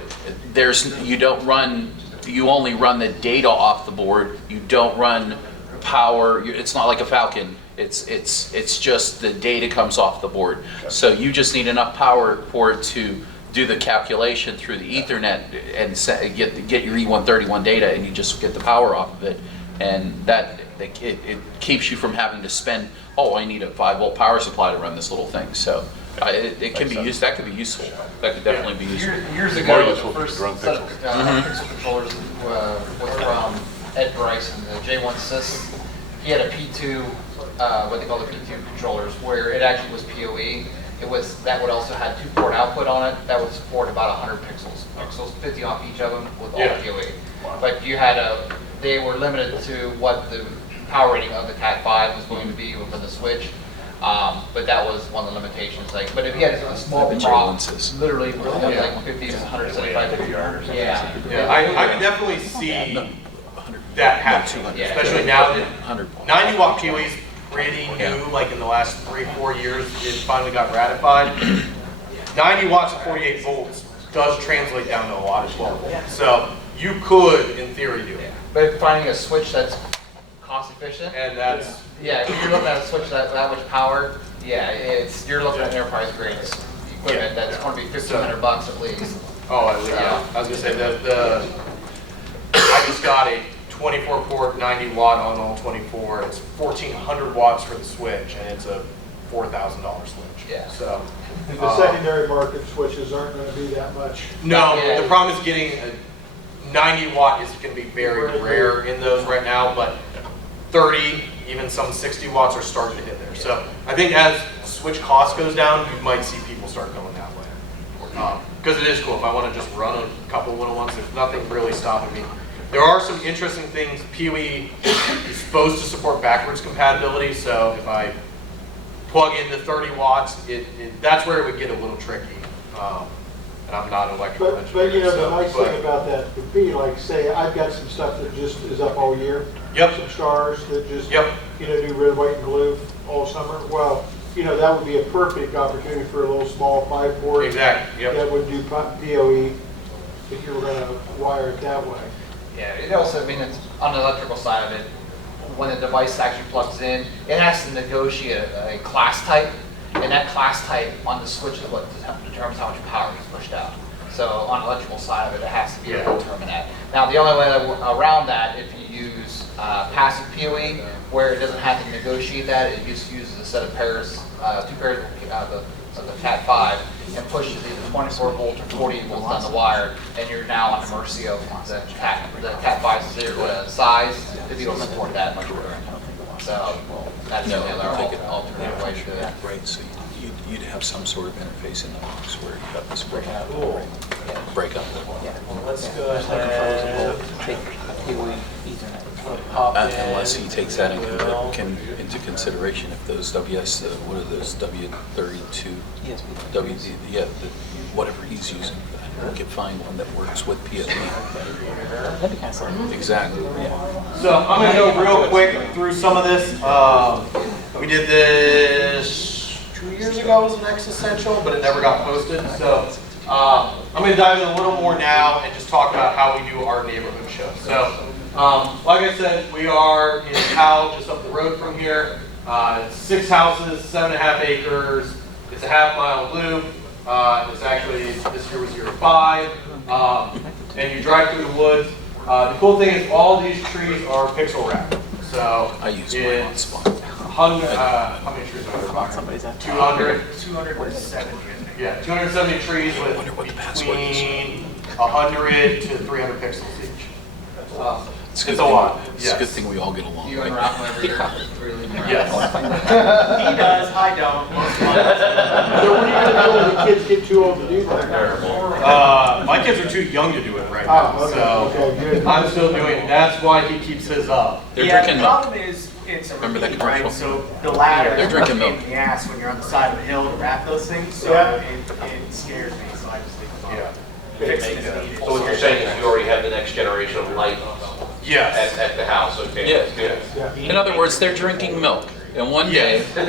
you only run the data off the board. You don't run power. It's not like a Falcon. It's just the data comes off the board. So you just need enough power for it to do the calculation through the Ethernet and get your E131 data, and you just get the power off of it, and it keeps you from having to spend. Oh, I need a 5 volt power supply to run this little thing. So it can be used. That could be useful. That could definitely be useful. Years More ago, useful the to first run set of pixels. Pixel controllers was from Ed Bryson, the J1 Sys. He had a P2, what they call the P2 controllers, where it actually was PoE. That would also had 2-port output on it. That would support about 100 pixels, 50 off each of them with all Yeah. PoE. But they were limited to what the power rating of the Cat5 was going to be for the switch. But that was one of the limitations. But if you had a small Maybe prop, J1 literally like 50 to 175. Yeah. Yeah. I can definitely see that happening, especially now that 90 watt PoE is pretty new, like in the last 3-4 years, it finally got ratified. 90 watts at 48 volts does translate down to a lot of 12 volts. So you could, in theory, do it. But finding a switch that's cost efficient, And that's, yeah, if you're looking at a switch that much power, yeah, you're looking at enterprise grade equipment that's going to be $1,500 at least. oh, yeah, I was gonna say I just got a 24 port 90 watt on all 24. It's 1,400 watts for the switch, and it's a $4,000 switch. Yeah. So The secondary market switches aren't going to be that much. no, Yeah. the problem is getting a 90 watt is going to be very rare in those right now, but 30, even some 60 watts are starting to hit there. So I think as switch cost goes down, you might see people start going that way. Because it is cool. If I want to just run a couple little ones, there's nothing really stopping me. There are some interesting things. PoE is supposed to support backwards compatibility, so if I plug in the 30 watts, that's where it would get a little tricky. And I'm not an electrical But engineer. you know, the so- nice but- thing about that would be, like, say, I've got some stuff that just is up all year. Yep. Some stars that just, Yep. do red, white, and blue all summer. Well, that would be a perfect opportunity for a little small 5-port. Exactly, yep. That would do PoE, if you were gonna wire it that way. Yeah, it also, it's on the electrical side of it, when the device actually plugs in, it has to negotiate a class type, and that class type on the switch is what determines how much power is pushed out. So on the electrical side of it, it has to be able to determine that. Now, the only way around that, if you use passive PoE, where it doesn't have to negotiate that. It just uses a set of pairs, 2 pairs of the Cat 5, and pushes either 24 volts or 48 volts down the wire, and you're now on the mercy of the Cat 5's size, if you don't support that much order. So that's the other alternative way to do it. Right, so you'd have some sort of interface in the box where you have this break up. Let's go ahead. Unless he takes that into consideration, if those what are those, W32? Whatever he's using, we can find one that works with PoE. That'd be kind of fun. Exactly. So I'm going to go real quick through some of this. We did this 2 years ago as an X-Essential, but it never got posted. So I'm going to dive in a little more now and just talk about how we do our neighborhood show. So like I said, we are in Powell, just up the road from here. It's 6 houses, 7.5 acres. It's a half-mile loop. It's actually, this year was year 5. And you drive through the woods. The cool thing is all these trees are pixel wrapped. So I use my own spot. how many trees are there? 200? 270. Yeah, 270 trees with between 100 to 300 pixels each. It's a lot. It's a good thing we all get along. You right? unwrap them every year. Yes. He does, I don't. So what are you gonna do when the kids get too old to do that? My kids are too young to do it right Ah, now, okay, so okay, good. I'm still doing it. That's why he keeps his up. They're Yeah, drinking the milk. problem is, it's a Remember that repeat, right? commercial? So the ladder They're is drinking a pain milk. in the ass when you're on the side of a hill to wrap those things, so Yeah. it scares me, so I just leave them on. Yeah. Fixing is needed. So what you're saying is you already have the next generation of light Yes. at the house, okay? Yes. Good. Yeah. In other words, they're drinking milk. And one day, You'll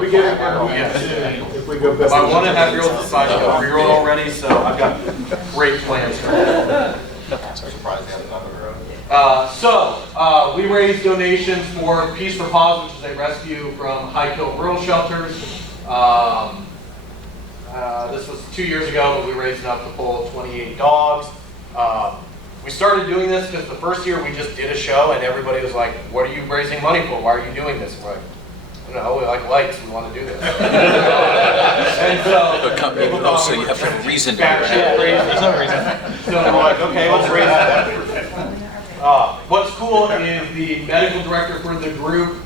be getting them Yes. if we go back. My 1.5-year-old decided to go 3-year-old already, so I've got great plans for that. We raise donations for Peace for Paws, which is a rescue from high-kill rural shelters. This was 2 years ago, but we raised enough to pull 28 dogs. We started doing this because the first year we just did a show and everybody was like, what are you raising money for? Why are you doing this? We're like, no, we like lights, we want to do this. And so, the company, people thought so we you were have a reason to do batshit it. crazy. There's no reason. So we're like, okay, let's raise that. What's cool is the medical director for the group,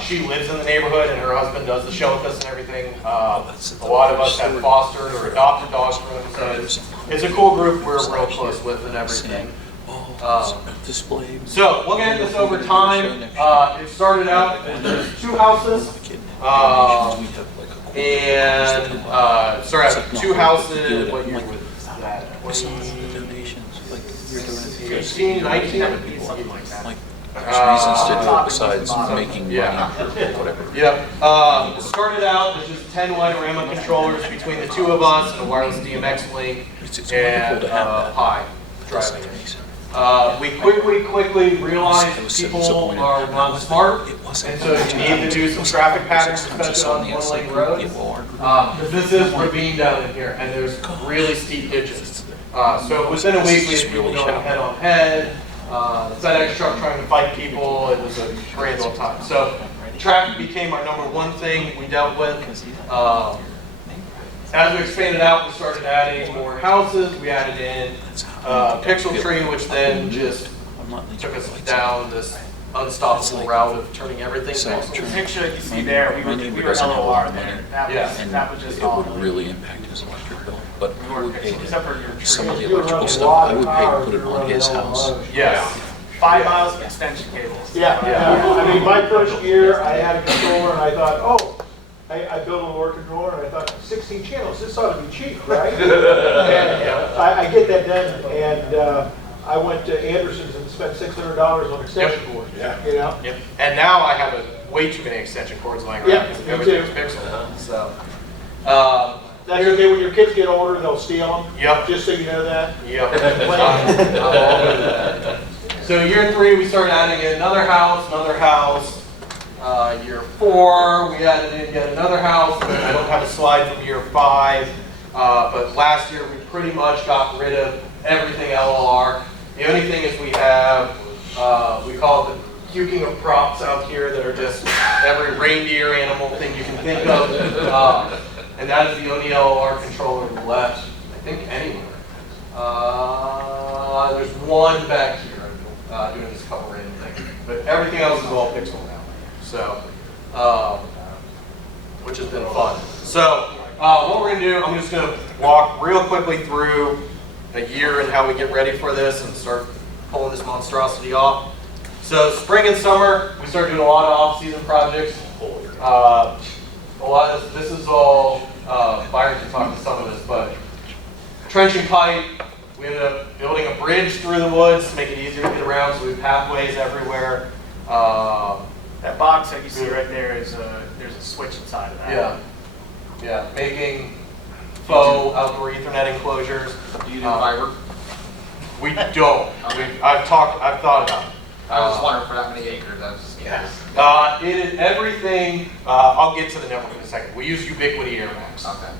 she lives in the neighborhood and her husband does the show with us and everything. A lot of us have fostered or adopted dogs from them, so it's a cool group we're real close with and everything. Display. So looking at this over time, it started out with just 2 houses. And started out with 2 houses. What year was that? 18, 19? Something like that. There's reasons to do it besides making money, whatever. Yep. Started out with just 10 Lightorama controllers between the 2 of us, a wireless DMX link, and Pi driving it. We quickly realized people are not smart, and so you need to do some traffic patterns, especially on one-lane roads. Because this is ravine down in here, and there's really steep ditches. So within a week, we had people going head on head. The FedEx truck trying to fight people. It was a grand old time. So traffic became our #1 thing we dealt with. As we expanded out, we started adding more houses. We added in Pixel Tree, which then just took us down this unstoppable route of turning everything pixels. The picture that you see there, we were LOR there. That was just It all. would really impact his electric bill, but We who were would pay pixels, except for your to, some of the tree. electrical stuff, I would pay to put it on his house. Yes. 5 miles of extension cables. Yeah, I mean, my first year, I had a controller and I thought, oh, I built a lower controller and I thought, 16 channels, this ought to be cheap, right? And I get that done and I went to Anderson's and spent $600 on extension cords, you know? Yep. And now I have way too many extension cords laying around Yeah, because me everything's too. pixel. So, That's okay, when your kids get older, they'll steal them. Yep. Just so you know that. yep. I'm all good with that. So year 3, we started adding in another house. Year 4, we added in yet another house. I don't have a slide from year 5, but last year we pretty much got rid of everything LLR. The only thing is we have We call it the puking of props out here that are just every reindeer animal thing you can think of. And that is the only LOR controller left, I think, anywhere. There's one back here doing this couple random thing. But everything else is all pixel now. So, which has been fun. So, what we're going to do, I'm just going to walk real quickly through a year and how we get ready for this and start pulling this monstrosity off. So spring and summer, we start doing a lot of off-season projects. A lot of this is all, Byron can talk to some of this, but trenching pipe, we ended up building a bridge through the woods to make it easier to get around, so we have pathways everywhere. That box that you see right there is there's a switch inside of that. Yeah, making faux outdoor Ethernet enclosures. Do you do fiber? We don't. I've thought about it. I was just wondering for that many acres, I was just curious. It is everything. I'll get to the network in a second. We use Ubiquity AirMax. Okay.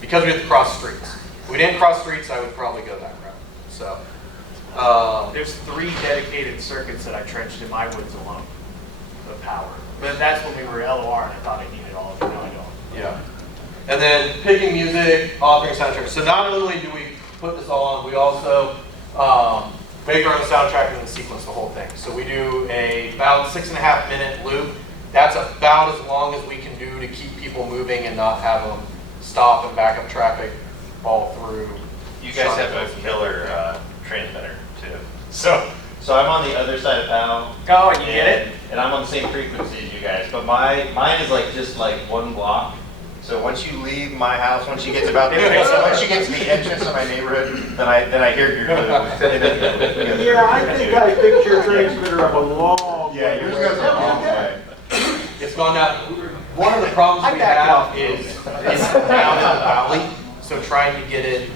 Because we have to cross streets. If we didn't cross streets, I would probably go that route. So, There's 3 dedicated circuits that I trenched in my woods alone of power. But that's when we were LOR and I thought I needed all of it, now I don't. yeah. And then picking music, authoring soundtracks. So not only do we put this all on, we also make our own soundtrack and then sequence the whole thing. So we do about 6.5 minute loop. That's about as long as we can do to keep people moving and not have them stop and back up traffic all through. You guys have a killer transmitter too. So I'm on the other side of town. Oh, and you get it? And I'm on the same frequency as you guys, but mine is like just like 1 block. So once you leave my house, once you get to about once you get to the entrance of my neighborhood, then I hear your Yeah, I think I picked your transmitter up a long way. Yeah, yours goes a long way. It's gone down. One of the problems we have is it's down in the valley. So trying to get it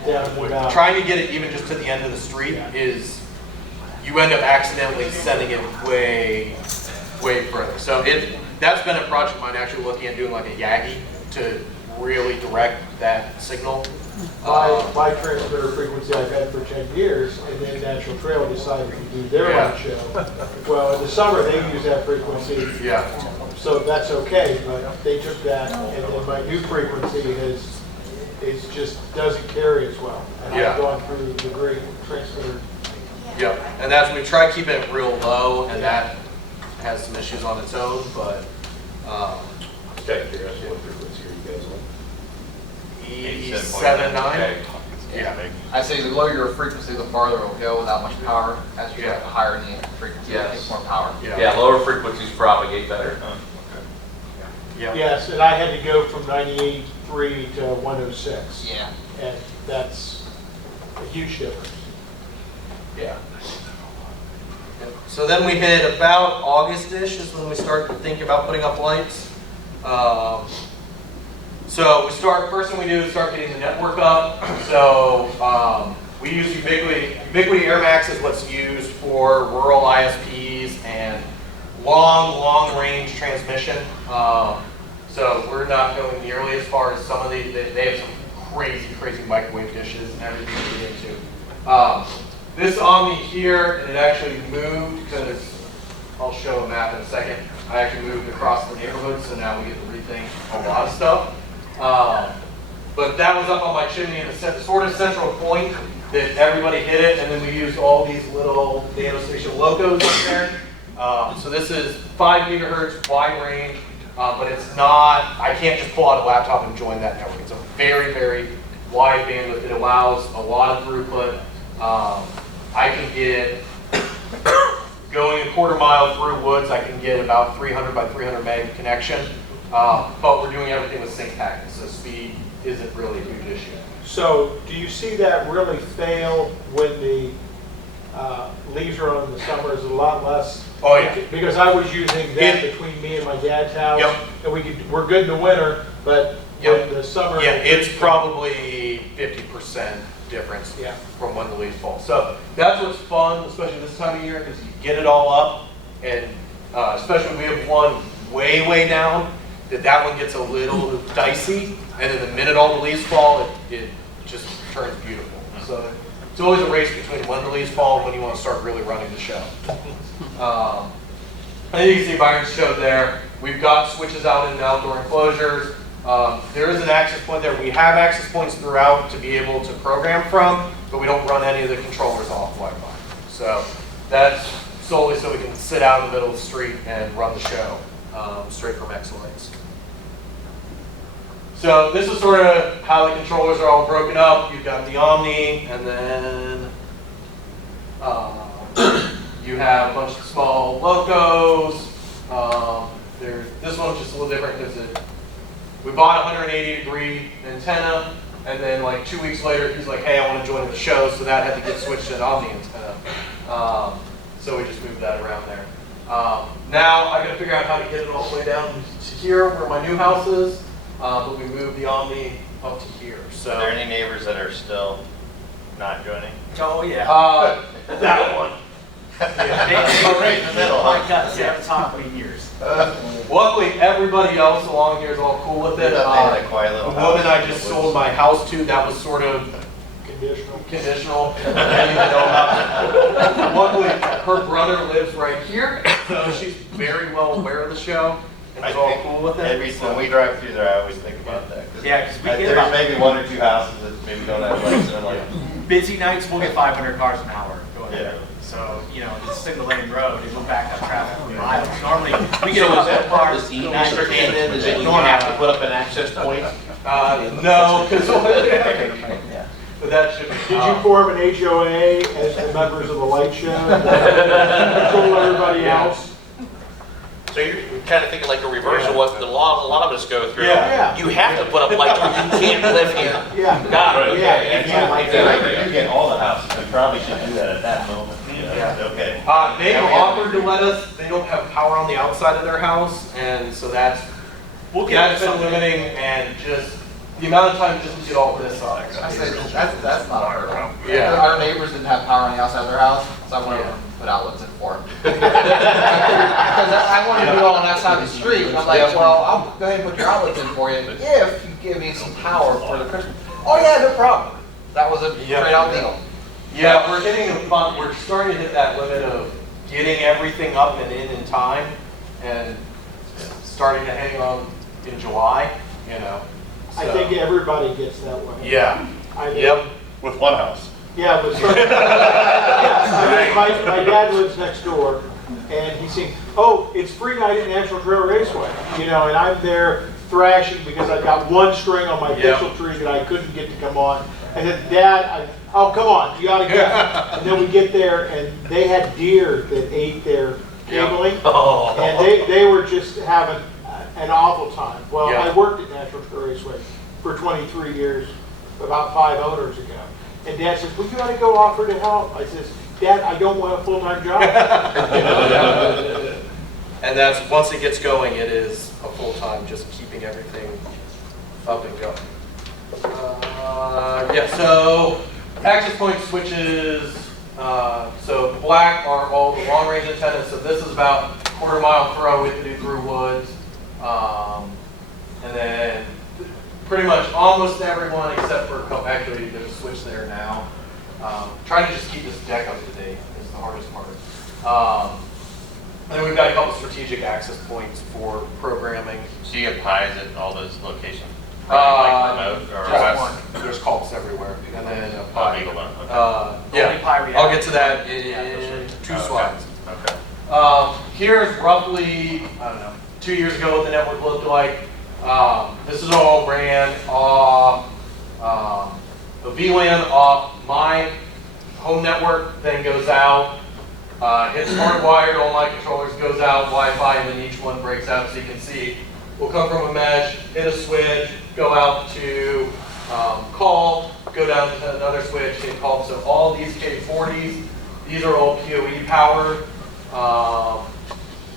even just to the end of the street is, you end up accidentally sending it way further. So that's been a project of mine, actually looking at doing like a Yagi to really direct that signal. My transmitter frequency I've had for 10 years, and then Natural Trail decided to do their own show. Well, in the summer, they use that frequency. Yeah. So that's okay, but they took that, and then my new frequency is just doesn't carry as well. And I've gone through the great transmitter. Yep, and that's, we try keeping it real low, and that has some issues on its own, but Just out of curiosity, what frequency are you guys on? 7.9. Yeah. I say the lower your frequency, the farther it'll go without much power. As you get higher in the frequency, it takes more power. Yeah, lower frequencies propagate better. Yeah. Yes, and I had to go from 98.3 to 106. Yeah. And that's a huge difference. Yeah. So then we hit about August-ish is when we start thinking about putting up lights. So first thing we do is start getting the network up. So we use Ubiquity. Ubiquity AirMax is what's used for rural ISPs and long range transmission. So we're not going nearly as far as some of they have some crazy microwave dishes and everything to get into. This Omni here, and it actually moved because, I'll show a map in a second, I actually moved across the neighborhood, so now we get to rethink a lot of stuff. But that was up on my chimney in a sort of central point that everybody hit it, and then we used all these little nanospatial locos in there. So this is 5 gigahertz wide range, but it's not, I can't just pull out a laptop and join that network. It's a very wide bandwidth. It allows a lot of throughput. I can get, going a 1/4 mile through woods, I can get about 300 by 300 meg connection, but we're doing everything with sync packets, so speed isn't really a huge issue. So do you see that really fail when the leaves are on in the summer? Is it a lot less? Oh yeah. Because I was using that between me and my dad's house, and we're good in the winter, but in the summer. Yeah, it's probably 50% difference from when the leaves fall. So that's what's fun, especially this time of year, because you get it all up, and especially we have one way down, that one gets a little dicey, and then the minute all the leaves fall, it just turns beautiful. So it's always a race between when the leaves fall and when you want to start really running the show. And you can see Byron showed there, we've got switches out in outdoor enclosures. There is an access point there. We have access points throughout to be able to program from, but we don't run any of the controllers off Wi-Fi. So that's solely so we can sit out in the middle of the street and run the show straight from X-Lanes. So this is sort of how the controllers are all broken up. You've got the Omni, and then you have a bunch of small locos. This one's just a little different because we bought a 180-degree antenna, and then like 2 weeks later, he's like, hey, I want to join the show, so that had to get switched to an Omni antenna. So we just moved that around there. Now I got to figure out how to get it all the way down to here where my new house is, but we moved the Omni up to here. So Are there any neighbors that are still not joining? Oh, yeah. That one. Oh, right in the middle, huh? My guts, they haven't talked in years. Luckily, everybody else along here is all cool with it. They had a quiet little The woman house. I just sold my house to, that was sort of conditional. I didn't even know about it. Luckily, her brother lives right here, so she's very well aware of the show and is all cool with it. When we drive through there, I always think about that. Yeah, because we get There's about maybe one or two houses that maybe don't have lights, and I'm like, busy nights, we'll get 500 cars an hour going Yeah. through. So, you know, it's a single lane road, and we'll back up traffic for miles. Normally, we get a couple cars. Is that you don't have to put up an access point? No, because but that should be. Did you form an HOA as the members of the light show? Control everybody else? So you're kind of thinking like a reverse of what a lot of us go through. Yeah. You have to put up lights or you can't live here. Yeah. Got it. Yeah. Okay. if you get all the houses, we probably should do that at that moment. Yeah. Okay. They've offered to let us, they don't have power on the outside of their house, and so that's been limiting, and just the amount of time just to get all this up. I say that's not a hurdle. Yeah. Our neighbors didn't have power on the outside of their house, so I went over and put outlets in for them. Because I wanted to do it on that side of the street. And I'm like, well, I'll go ahead and put your outlets in for you if you give me some power for the Christmas. Oh yeah, no problem. That was a straight out deal. Yeah, we're hitting a fun, we're starting to hit that limit of getting everything up and in time, and starting to hang on in July, you know. I So- think everybody gets that way. Yeah. I- With one house. Yeah, but yeah, my dad lives next door, and he's saying, "Oh, it's free night at National Trail Raceway," you know, and I'm there thrashing because I've got one string on my Yep. thistle tree that I couldn't get to come on. I said, "Dad, oh come on, you gotta get." And then we get there, and they had deer that ate their cabling, Oh. and they were just having an awful time. Well, Yeah. I worked at National Trail Raceway for 23 years, about 5 owners ago. And Dad says, well, you ought to go offer to help. I says, Dad, I don't want a full-time job. And that's, once it gets going, it is a full-time, just keeping everything up and going. Yeah, so access point switches. So the black are all the long-range antennas. So this is about quarter-mile throw through woods. And then pretty much almost everyone except for a couple, actually there's a switch there now. Trying to just keep this deck up to date is the hardest part. And then we've got a couple strategic access points for programming. So you have pies at all those locations? Just Like remote or one. There's calls everywhere. And then a Oh, pie. Eagle one, okay. Yeah, Only pie we I'll have. get to that Yeah, those in are- 2 Okay. slides. Okay. Here's roughly, I don't know, 2 years ago what the network looked like. This is all ran off the VLAN off my home network, then goes out. It's hardwired, all my controllers, goes out, Wi-Fi, and then each one breaks out. So you can see, we'll come from a mesh, hit a switch, go out to call, go down to another switch, hit call. So all these K40s, these are all PoE powered.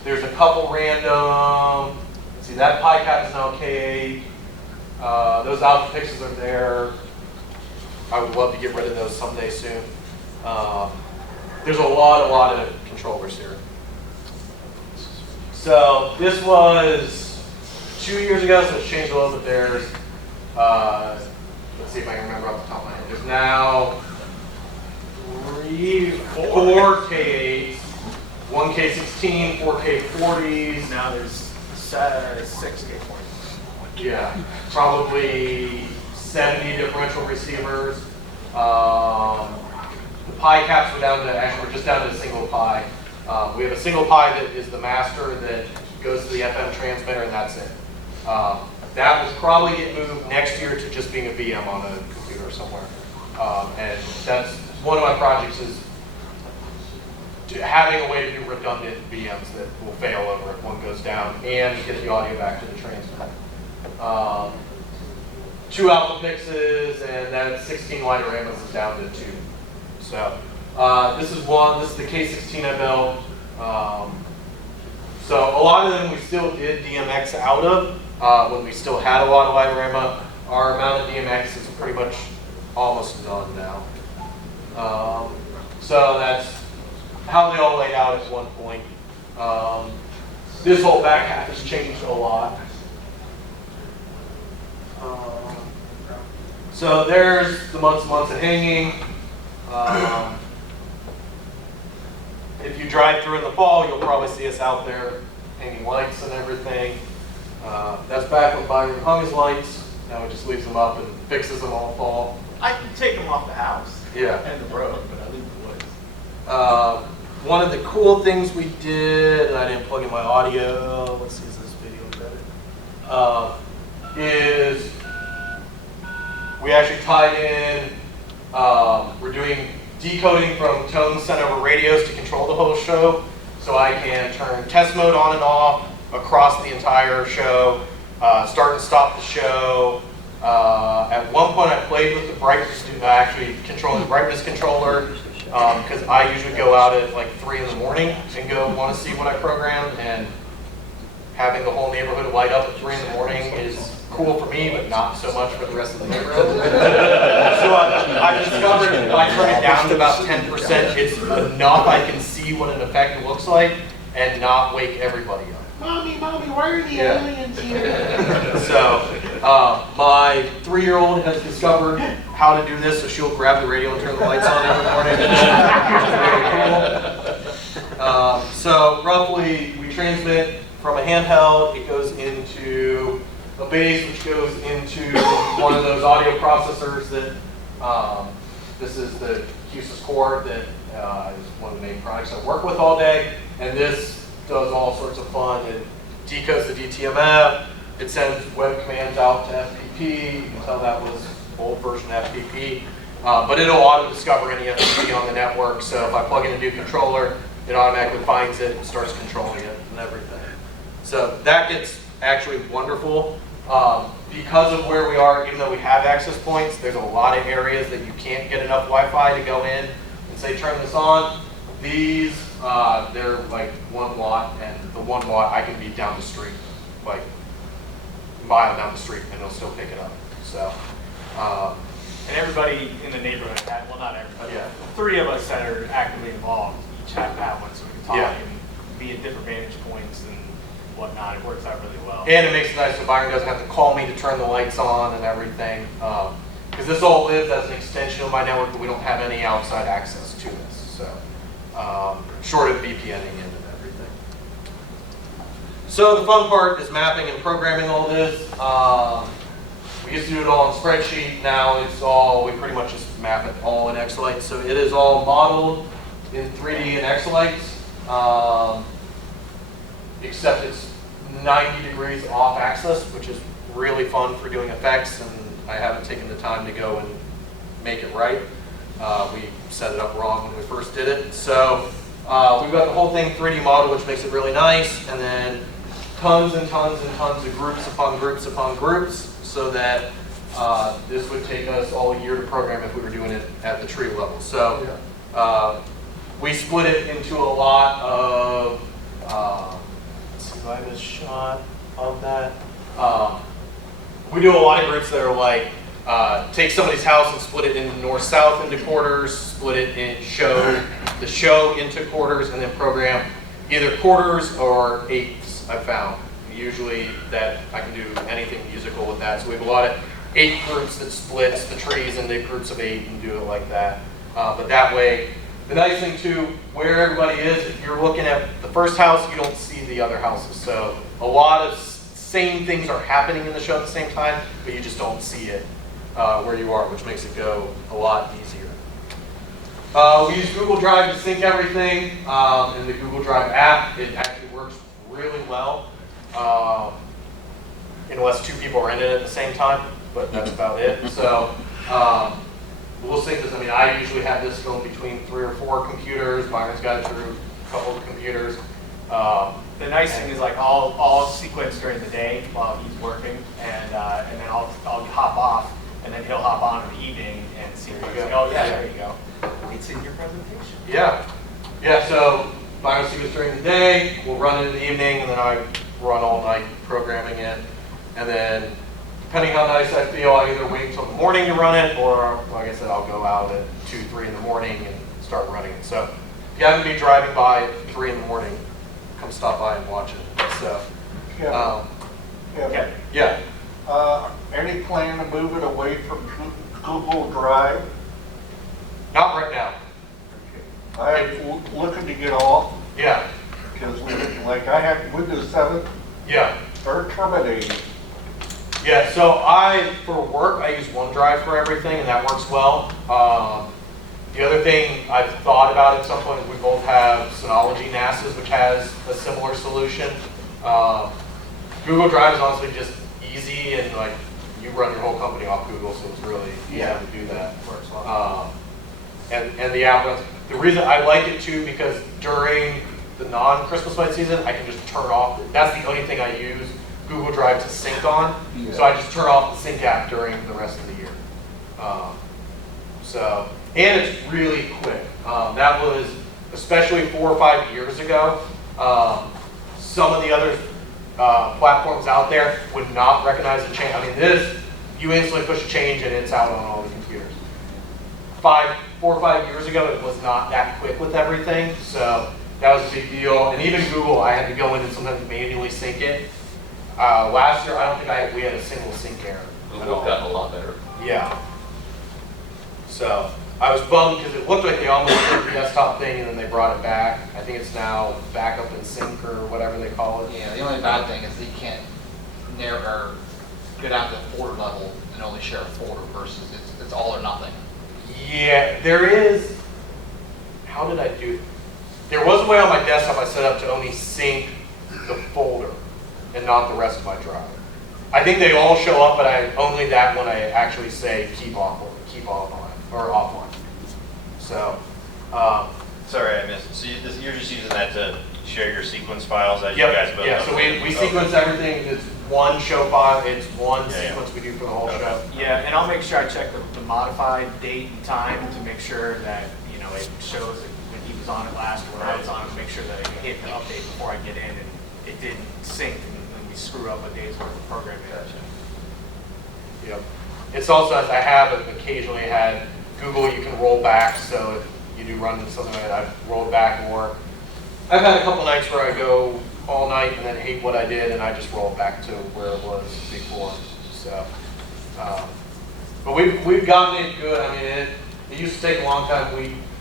There's a couple random, let's see, that PiCap is now K8. Those alpha pixels are there. I would love to get rid of those someday soon. There's a lot of controllers here. So this was 2 years ago, so it's changed a little bit. There's, let's see if I can remember off the top of my head. There's now four K8s, one K16, four K40s. Now there's 6 K40s. Yeah, probably 70 differential receivers. The pi caps were down to, actually we're just down to a single pi. We have a single pi that is the master that goes to the FM transmitter, and that's it. That will probably get moved next year to just being a VM on a computer somewhere. And that's one of my projects, is having a way to do redundant VMs that will fail over if one goes down and get the audio back to the transmitter. 2 alpha fixes, and that 16 wide array is down to 2. So this is the K16 I built. So a lot of them we still did DMX out of when we still had a lot of wide array. Our amount of DMX is pretty much almost done now. So that's how they all laid out at one point. This whole back half has changed a lot. So there's the months of hanging. If you drive through in the fall, you'll probably see us out there hanging lights and everything. That's back when Byron hung his lights. Now he just leaves them up and fixes them all fall. I can take them off the house. Yeah. And the road, but I leave the woods. One of the cool things we did, and I didn't plug in my audio, let's see, is this video better? Is we actually tied in, we're doing decoding from tones sent over radios to control the whole show. So I can turn test mode on and off across the entire show, start and stop the show. At one point I played with the brightness, actually controlling the brightness controller, because I usually go out at like 3 in the morning and go want to see what I programmed, and having the whole neighborhood light up at 3 in the morning is cool for me, but not so much for the rest of the neighborhood. So I've discovered if I turn it down to about 10%, it's enough I can see what an effect looks like and not wake everybody up. Mommy, why are the aliens here? So my 3-year-old has discovered how to do this, so she'll grab the radio and turn the lights on every morning. It's really cool. So roughly, we transmit from a handheld. It goes into a base, which goes into one of those audio processors that, this is the QSys Core that is one of the main products I work with all day. And this does all sorts of fun. It decodes the DTMF. It sends web commands out to FPP. You can tell that was old version FPP. But it'll auto-discover any FPP on the network. So if I plug in a new controller, it automatically finds it and starts controlling it and everything. So that gets actually wonderful. Because of where we are, even though we have access points, there's a lot of areas that you can't get enough Wi-Fi to go in and say, turn this on. These, they're like 1 watt, and the 1 watt I can be down the street, like a mile down the street, and it'll still pick it up. So, And everybody in the neighborhood, well, not everybody, Yeah. 3 of us that are actively involved each have to have one, so we can talk Yeah. and be at different vantage points and whatnot. It works out really well. and it makes it nice so Byron doesn't have to call me to turn the lights on and everything. Because this all lives as an extension of my network, but we don't have any outside access to this. So, short of VPNing in and everything. So the fun part is mapping and programming all this. We used to do it all in spreadsheet. Now it's all, we pretty much just map it all in Xlights. So it is all modeled in 3D in Xlights, except it's 90 degrees off axis, which is really fun for doing effects, and I haven't taken the time to go and make it right. We set it up wrong when we first did it. So we've got the whole thing 3D model, which makes it really nice, and then tons and tons and tons of groups upon groups upon groups, so that this would take us all year to program if we were doing it at the tree level. So we split it into a lot of, let's see if I have a shot of that. We do a lot of groups that are like, take somebody's house and split it into north-south into quarters, split it in the show into quarters, and then program either quarters or eighths, I've found. Usually that I can do anything musical with that. So we have a lot of 8 groups that splits the trees into groups of 8 and do it like that. But that way, the nice thing too, where everybody is, if you're looking at the first house, you don't see the other houses. So a lot of same things are happening in the show at the same time, but you just don't see it where you are, which makes it go a lot easier. We use Google Drive to sync everything. In the Google Drive app, it actually works really well, unless two people are in it at the same time, but that's about it. So we'll sync this. I mean, I usually have this going between 3 or 4 computers. Byron's got it through a couple of computers. The nice thing is like all sequence during the day while he's working, and then I'll hop off, and then he'll hop on in the evening and see if he's oh yeah, there you go. It's in your presentation. Yeah. Yeah, so Byron sequence during the day, we'll run it in the evening, and then I run all night programming it. And then, depending how nice I feel, I either wait until the morning to run it, or like I said, I'll go out at 2, 3 in the morning and start running it. So if you happen to be driving by at 3 in the morning, come stop by and watch it. So, yeah. Any plan to move it away from Google Drive? Not right now. I'm looking to get off, Yeah. because like I have Windows 7, Yeah. they're terminating. Yeah, so for work, I use OneDrive for everything, and that works well. The other thing I've thought about at some point is we both have Synology NASs, which has a similar solution. Google Drive is honestly just easy, and like you run your whole company off Google, so it's really easy to do that. Works well. And the app runs. The reason I like it too, because during the non-Christmas light season, I can just turn off. That's the only thing I use Google Drive to sync on. Yeah. So I just turn off the sync app during the rest of the year. And it's really quick. That was, especially 4 or 5 years ago, some of the other platforms out there would not recognize the change. I mean, this, you instantly push a change and it's out on all the computers. 4 or 5 years ago, it was not that quick with everything, so that was a big deal. And even Google, I had to go in and sometimes manually sync it. Last year, I don't think we had a single sync error. Google's gotten a lot better. Yeah. So I was bummed because it looked like they almost did the desktop thing and then they brought it back. I think it's now back up in sync or whatever they call it. Yeah, the only bad thing is that you can't narrow or go down to the folder level and only share a folder versus it's all or nothing. Yeah, there is. How did I do it? There was a way on my desktop I set up to only sync the folder and not the rest of my drive. I think they all show up, but only that one I actually say keep offline or offline. So, Sorry, I missed it. So you're just using that to share your sequence files as yep, you guys build yeah. up? So we Okay. sequence everything. It's one show file. It's one Yeah, sequence we do for the whole Okay. show. Yeah, and I'll make sure I check the modified date and time to make sure that, you know, it shows that when he was on it last or when I was on it, make sure that I hit the update before I get in and it didn't sync and we screw up a day's worth of programming. Yep. It's also, as I have occasionally had Google, you can roll back. So if you do run into something like that, I've rolled back more. I've had a couple nights where I go all night and then hate what I did, and I just roll back to where it was before. So, but we've gotten it good. I mean, it used to take a long time.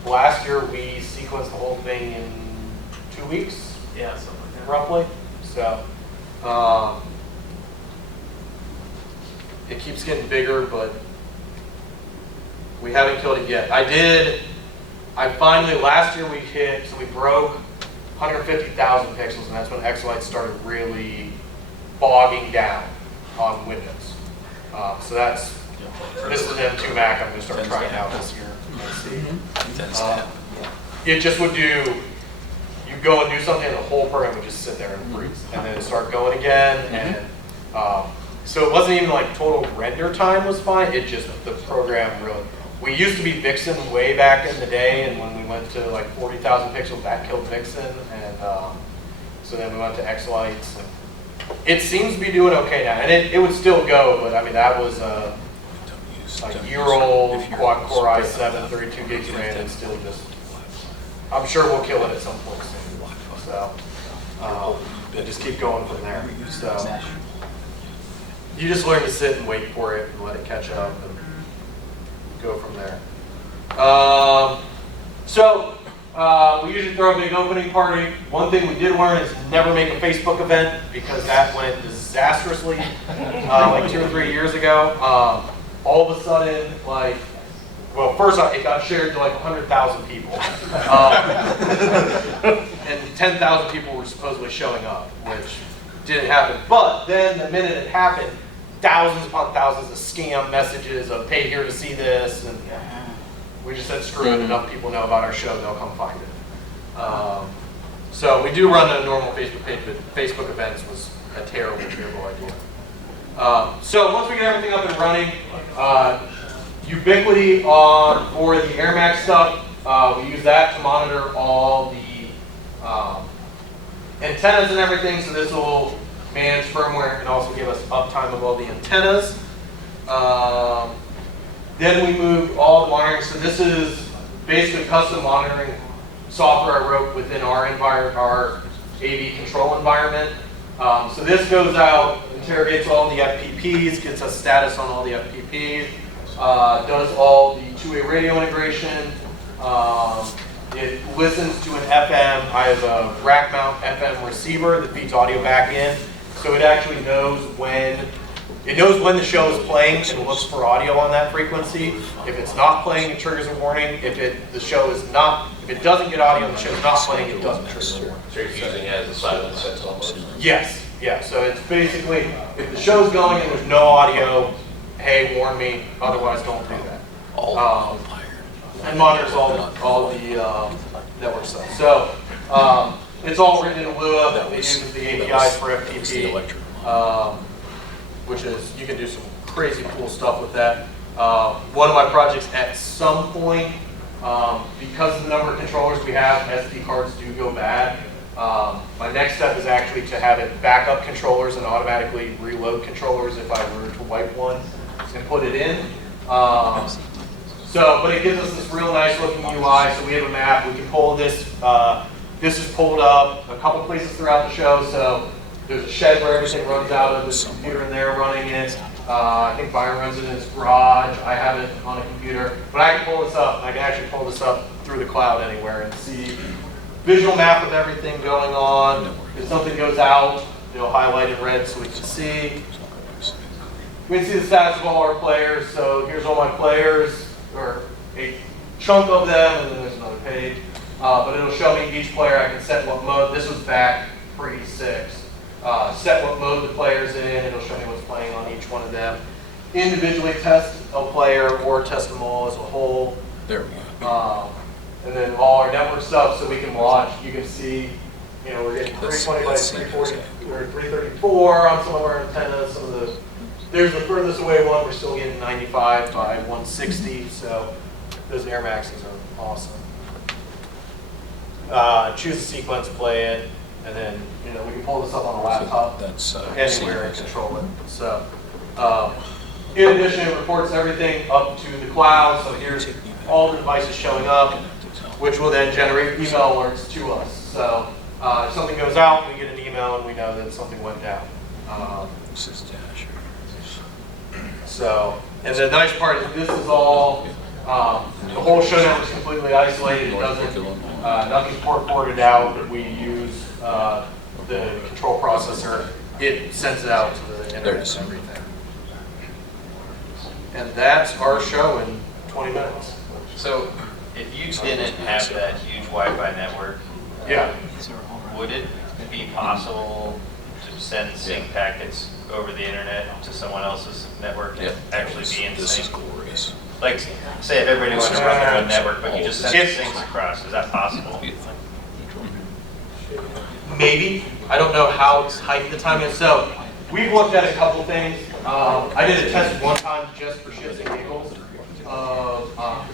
Last year we sequenced the whole thing in 2 weeks, Yeah, something like that. roughly. So, it keeps getting bigger, but we haven't killed it yet. Last year we broke 150,000 pixels, and that's when Xlight started really bogging down on Windows. So this is an M2 Mac I'm going to start trying out this year. Let's see. It just would you go and do something, and the whole program would just sit there and freeze, and then start going again. And so it wasn't even like total render time was fine. It just, the program really, we used to be Vixen way back in the day, and when we went to like 40,000 pixels, that killed Vixen. And so then we went to Xlights. And it seems to be doing okay now, and it would still go, but I mean, that was a year-old quad-core i7, 32 gigs RAM, and still just, I'm sure we'll kill it at some point soon. So, and just keep going from there. So, you just learn to sit and wait for it and let it catch up and go from there. We usually throw a big opening party. One thing we did learn is never make a Facebook event because that went disastrously like 2 or 3 years ago. All of a sudden, well, first off, it got shared to like 100,000 people. And 10,000 people were supposedly showing up, which didn't happen. But then the minute it happened, thousands upon thousands of scam messages of pay here to see this, and we just said screw it, enough people know about our show, they'll come find it. So we do run a normal Facebook page, but Facebook events was a terrible, terrible idea. So once we get everything up and running, Ubiquity for the AirMax stuff, we use that to monitor all the antennas and everything, so this will manage firmware and also give us uptime of all the antennas. Then we moved all the monitoring, so this is basically custom monitoring software I wrote within our AV control environment. So this goes out, interrogates all the FPPs, gets us status on all the FPPs, does all the two-way radio integration. It listens to an FM. I have a rack mount FM receiver that feeds audio back in, so it actually knows when the show is playing and looks for audio on that frequency. If it's not playing, it triggers a warning. If it doesn't get audio and the show is not playing, it doesn't trigger a warning. So you're using it as a silent sense almost? Yes, yeah. So it's basically, if the show's going and there's no audio, hey, warn me, otherwise don't do that. And monitors all the network stuff. So it's all written in LUO. It uses the APIs for FTP, which is, you can do some crazy cool stuff with that. One of my projects at some point, because of the number of controllers we have, SD cards do go bad. My next step is actually to have it back up controllers and automatically reload controllers if I were to wipe one and put it in. But it gives us this real nice looking UI. So we have a map. We can pull this. This is pulled up a couple places throughout the show. So there's a shed where everything runs out of. There's a computer in there running it. I think Byron runs it in his garage. I have it on a computer. But I can pull this up. I can actually pull this up through the cloud anywhere and see visual map of everything going on. If something goes out, it'll highlight in red so we can see. We can see the stats of all our players. So here's all my players, or a chunk of them, and then there's another page. But it'll show me each player. I can set what mode. This was back pre-6. Set what mode the player's in. It'll show me what's playing on each one of them. Individually test a player or test them all as a whole. There we go. And then all our network stuff, so we can watch. You can see, we're getting 320 by 340 or 334 on some of our antennas. There's the furthest away one. We're still getting 95 by 160. So those AirMaxes are awesome. Choose a sequence, play it, and then we can pull this up on a laptop anywhere and control it. So in addition, it reports everything up to the cloud. So here's all the devices showing up, which will then generate email alerts to us. So if something goes out, we get an email and we know that something went down. And the nice part is this is all, the whole show network is completely isolated. It doesn't, nothing's ported out. We use the control processor. It sends it out to the internet and everything. And that's our show in 20 minutes. So if you didn't have that huge Wi-Fi network, would it be possible to send sync packets over the internet to someone else's network and actually be in sync? Like, say if everybody wants to run their own network, but you just send the syncs across, is that possible? Maybe. I don't know how tight the time is. So we've looked at a couple things. I did a test one time just for shits and giggles.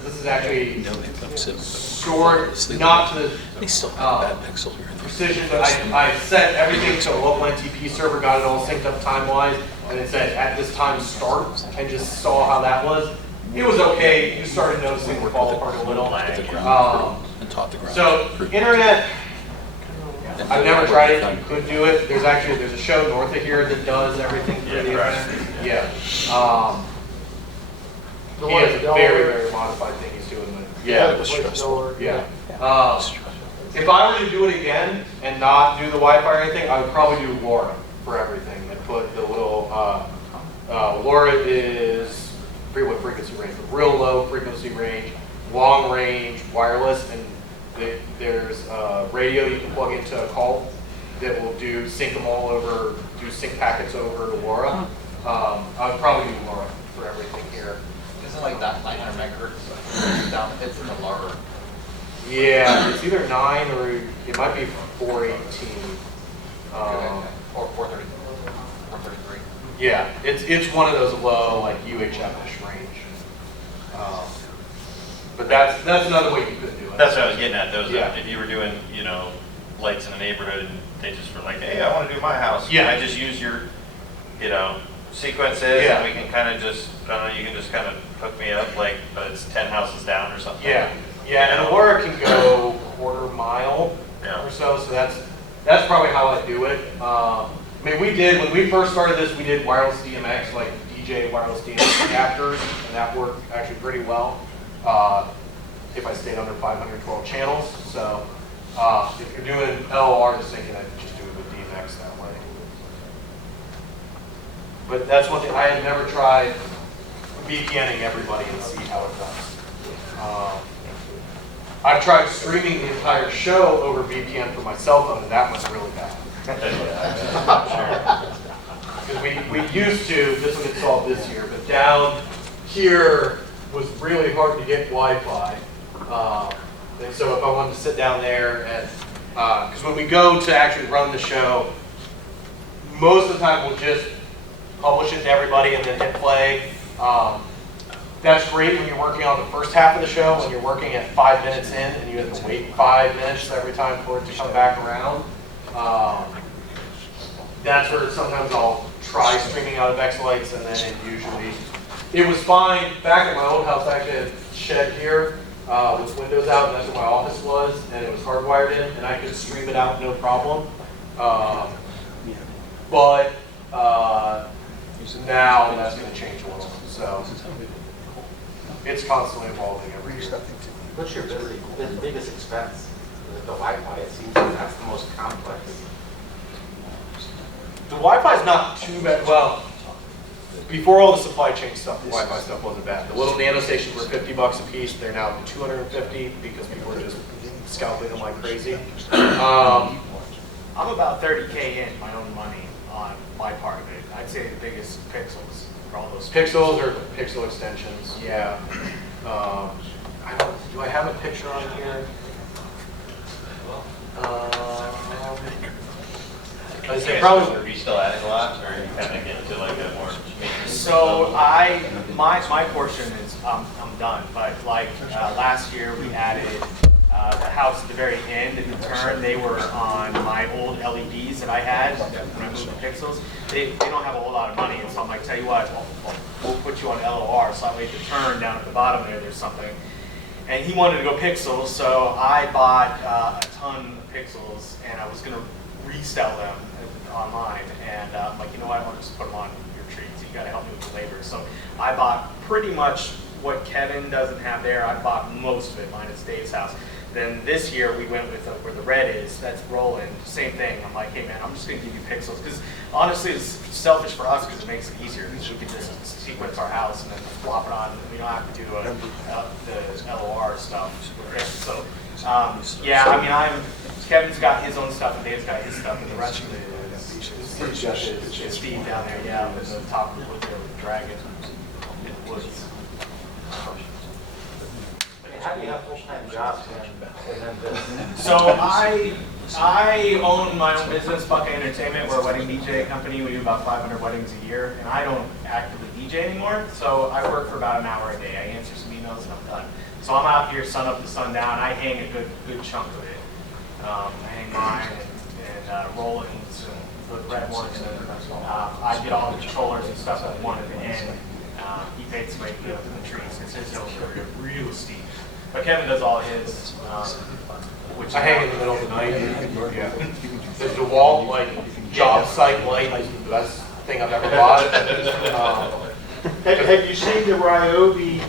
This is actually short, not to the precision, but I set everything to a local NTP server, got it all synced up time-wise, and it said at this time start, and just saw how that was. It was okay. You started noticing it fall apart a little. So internet, I've never tried it. You could do it. There's a show north of here that does everything through the internet. Yeah. The He one has in a Delaware? very, very modified thing he's doing with. Yeah, the place in Delaware. Yeah. If I were to do it again and not do the Wi-Fi or anything, I would probably do LoRa for everything and put the little, LoRa is, I forget what frequency range, but real low frequency range, long range, wireless, and there's a radio you can plug into a call that will sync them all over, do sync packets over to LoRa. I would probably do LoRa for everything here. Isn't like that 900 megahertz down, it's in the lower. Yeah, it's either 9 or it might be 418. Or 433. Yeah, it's one of those low, like UHF-ish range. But that's another way you could do it. That's what I was getting at, those, Yeah. if you were doing, you know, lights in a neighborhood and they just were like, hey, I want to do my house. Yeah. Can I just use your, you know, sequences Yeah. and we can kind of just, I don't know, you can just kind of hook me up like, but it's 10 houses down or something. Yeah, and LoRa can go quarter mile Yeah. or so that's probably how I do it. I mean, when we first started this, we did wireless DMX, like DJ wireless DMX adapters, and that worked actually pretty well. If I stayed under 512 channels. So if you're doing LOR, just thinking I'd just do it with DMX that way. But that's one thing, I have never tried VPNing everybody and see how it does. I've tried streaming the entire show over VPN from my cell phone, and that was really bad. Because we used to, this will get solved this year, but down here was really hard to get Wi-Fi. And so if I wanted to sit down there and, because when we go to actually run the show, most of the time we'll just publish it to everybody and then hit play. That's great when you're working on the first half of the show, when you're working at 5 minutes in and you have to wait 5 minutes every time for it to come back around. That's where sometimes I'll try streaming out of Xlights, and then it was fine. Back at my old house, I actually had a shed here with windows out, and that's where my office was, and it was hardwired in, and I could stream it out no problem. But now that's going to change a little. So it's constantly evolving every year. What's your biggest expense? The Wi-Fi, it seems like that's the most complex. The Wi-Fi is not too bad. Well, before all the supply chain stuff, the Wi-Fi stuff wasn't bad. The little nano stations were $50 a piece. They're now $250 because people are just scalping them like crazy. I'm about 30K in my own money on my part of it. I'd say the biggest pixels for all those. Pixels or pixel extensions, yeah. Do I have a picture on here? I'd say probably. Are you still adding a lot, or are you kind of getting to like a more? So my portion is I'm done, but like last year we added the house at the very end and the turn. They were on my old LEDs that I had when I moved to pixels. They don't have a whole lot of money, and so I'm like, tell you what, we'll put you on LOR. So I made the turn down at the bottom there's something. And he wanted to go pixels, so I bought a ton of pixels, and I was going to resell them online. And I'm like, you know what, I want to just put them on your trees. You got to help me with the labor. So I bought pretty much what Kevin doesn't have there. I bought most of it, minus Dave's house. Then this year we went with where the red is, that's Roland, same thing. I'm like, hey man, I'm just gonna give you pixels. Because honestly it's selfish for us because it makes it easier. Because we can just sequence our house and then flop it on and we don't have to do the LOR stuff. So yeah, I mean Kevin's got his own stuff and Dave's got his stuff and the rest of it is Steve down there, yeah, with the top with the dragon in the woods. How do you have full-time jobs and then this? So I own my own business, Buckeye Entertainment. We're a wedding DJ company. We do about 500 weddings a year, and I don't actively DJ anymore. So I work for about an hour a day. I answer some emails and I'm done. So I'm out here sun up to sundown. I hang a good chunk of it. I hang mine and Roland's and the red ones. And I get all the controllers and stuff at one at the end. He paid somebody to put up in the trees because his hills are real steep. But Kevin does all his, which I hang in the middle of the night. Yeah. The DeWalt job site light is the best thing I've ever bought. Have you seen the Ryobi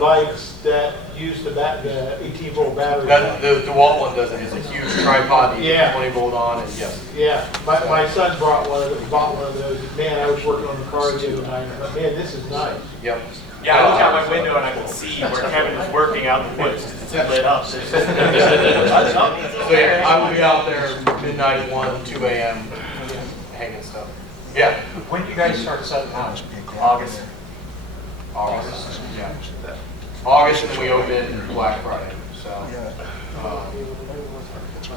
lights that use the 18-volt battery? The DeWalt one doesn't. It's a huge tripod. You Yeah. can 20 volt on, and yes. Yeah, my son bought one of those. Man, I was working on the car the other night. But man, this is nice. Yep. Yeah, I look out my window and I can see where Kevin is working out the woods. It's lit up. So So yeah, I will be out there midnight, 1, 2 a.m. hanging stuff. Yeah. When do you guys start setting out? August. August. Yeah. August, and then we open Black Friday. So.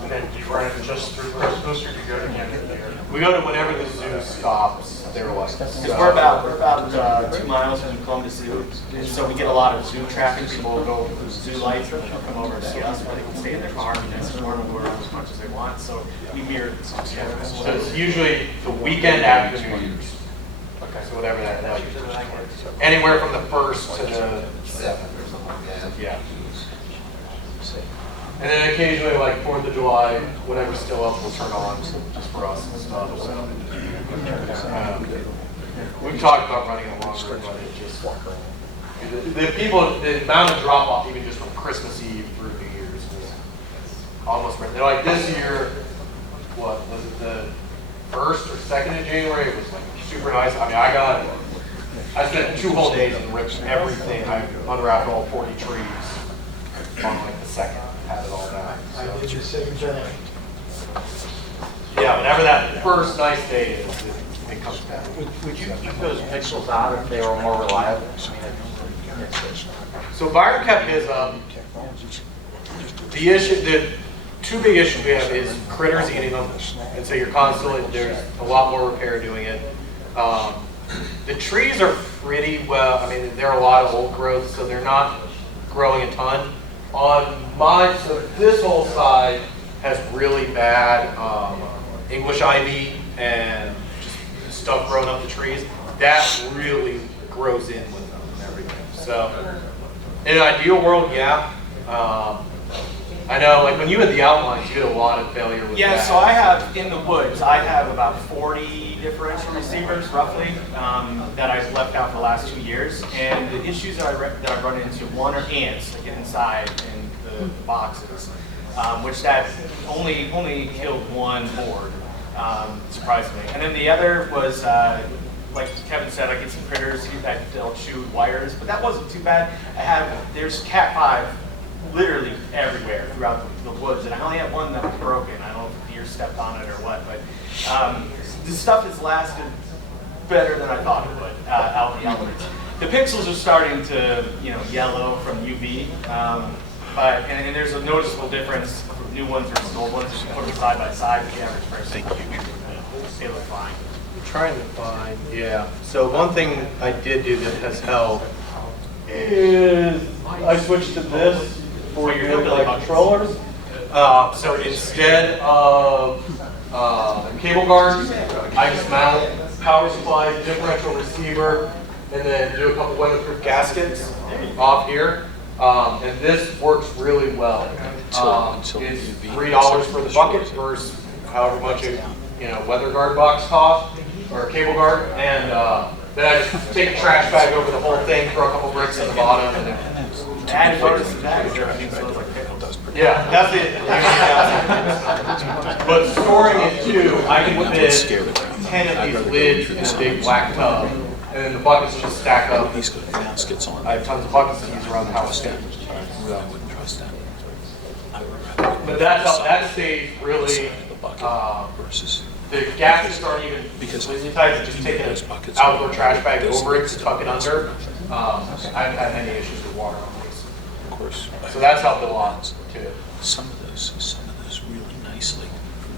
And then do you run it just through Christmas, or do you go to the end of the year? We go to whenever the zoo stops. Their lights. Because we're about 2 miles from Columbus Zoo, and so we get a lot of zoo traffic. People will go to the zoo lights, and they'll come over to see us, where they can stay in their car and dance and go around as much as they want. So we mirror the zoo schedule. So it's usually the weekend after New Year's. Okay. So whatever that usually is. Anywhere from the 1st to the 7th or something like that. Yeah. And then occasionally, like 4th of July, whatever's still up will turn on just for us and stuff. So we've talked about running it longer, but it just the amount of drop off even just from Christmas Eve through New Year's is almost right. They're like this year, what was it, the 1st or 2nd of January? It was like super nice. I mean, I spent 2 whole days and ripped everything. I unwrapped all 40 trees on like the 2nd. Had it all down. I did the same thing. Yeah, whenever that first nice day is, it comes down. Would you keep those pixels out if they were more reliable? So Byron kept his up. The 2 big issues we have is critters eating them, and so you're constantly, there's a lot more repair doing it. The trees are pretty well, I mean, there are a lot of old growth, so they're not growing a ton. On mine, so this whole side has really bad English ivy and just stuff growing up the trees. That really grows in with them and everything. So, in an ideal world, yeah. I know, like when you had the outlines, you had a lot of failure with Yeah, that. so I have, in the woods, I have about 40 differential receivers, roughly, that I've left out for the last 2 years. And the issues that I've run into, one are ants that get inside in the boxes, which that only killed 1 board, surprisingly. And then the other was, like Kevin said, I get some critters that they'll chew wires, but that wasn't too bad. There's Cat 5 literally everywhere throughout the woods, and I only have 1 that was broken. I don't know if a deer stepped on it or what, but the stuff has lasted better than I thought it would out in the elements. The pixels are starting to, yellow from UV, and there's a noticeable difference from new ones versus old ones. If you put them side by side, the average person, they look fine. I'm trying to find, yeah. So one thing I did do that has helped is I switched to this for your like controllers. So instead of cable guards, I just mount power supply, differential receiver, and then do a couple weatherproof gaskets off here. And this works really well. It's $3 for the bucket versus however much a weather guard box costs or a cable guard. And then I just take a trash bag over the whole thing, throw a couple bricks in the bottom, and then Added bonus to that is everything smells like pickles. yeah, that's it. But storing it too, I can fit 10 of these lids in a big black tub, and then the buckets just stack up. I have tons of buckets to use around the house too. But that stays really. The gaskets aren't even completely tight. Just take an outdoor trash bag over it to tuck it under. I haven't had any issues with water on these. Of course. So that's helped a lot too. Some of those really nicely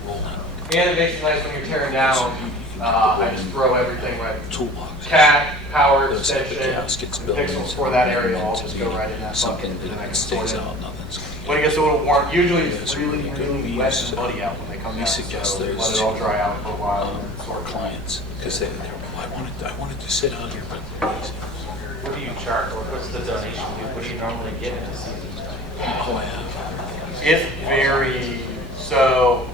rolling. And it makes it nice when you're tearing down. I just throw everything right. Toolbox. Cat, power, Those type of extension, gaskets built pixels for that area. I'll just go right in that bucket. Something And then I that can sort stays it. out, nothing's gonna When it gets a little warm, usually it's really, really wet and muddy out when they come we down. suggest So those let it all dry out for a while. and then sort our it. clients, because I wanted to sit out here, but What do you charge, or what's the donation? What do you normally get in a season? oh, I have. It varies. So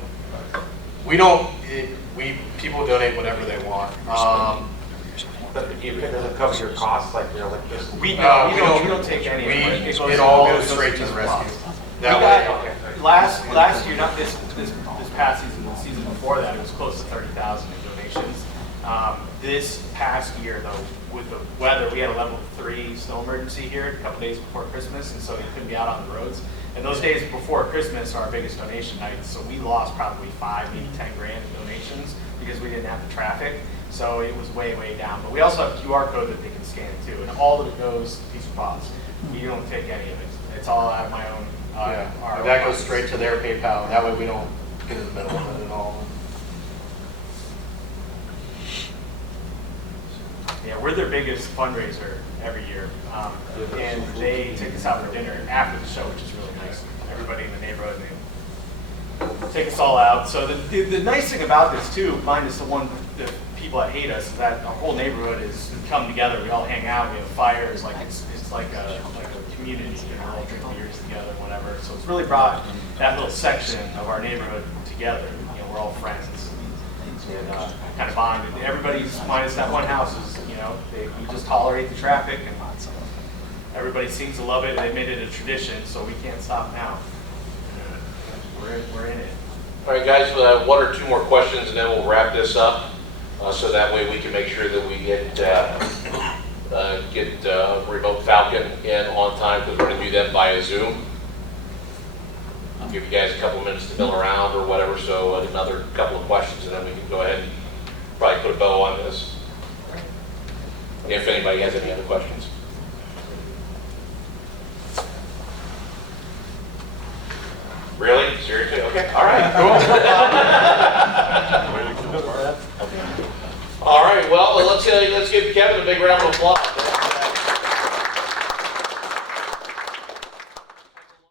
we don't. People donate whatever they want. But it doesn't cover your costs, like your electricity? We don't take any of it. It all goes straight to the rescue. That way, Last year, not this past season, the season before that, it was close to 30,000 in donations. This past year, though, with the weather, we had a level 3 snow emergency here a couple days before Christmas, and so you couldn't be out on the roads. And those days before Christmas are our biggest donation nights, so we lost probably 5, maybe 10 grand in donations because we didn't have the traffic. So it was way, way down. But we also have a QR code that they can scan too, and all of it goes to Peace Paws. We don't take any of it. It's all out of my own. that goes straight to their PayPal. That way we don't get in the middle of it at all. Yeah, we're their biggest fundraiser every year, and they take us out for dinner after the show, which is really nice. Everybody in the neighborhood, they take us all out. So the nice thing about this too, minus the people that hate us, is that our whole neighborhood is come together. We all hang out. We have fires. Like it's like a community. You know, all drink beers together, whatever. So it's really brought that little section of our neighborhood together. You know, we're all friends. And kind of bonded. Everybody's minus that one house is, you know, we just tolerate the traffic, and everybody seems to love it. They made it a tradition, so we can't stop now. We're in it. All right, guys, one or two more questions, and then we'll wrap this up. So that way we can make sure that we get remote Falcon in on time, because we're going to do that via Zoom. I'll give you guys a couple minutes to mill around or whatever, so another couple of questions, and then we can go ahead and probably put a bow on this. If anybody has any other questions. Really? Seriously? Okay. All right. Cool. All right. Well, let's give Kevin a big round of applause.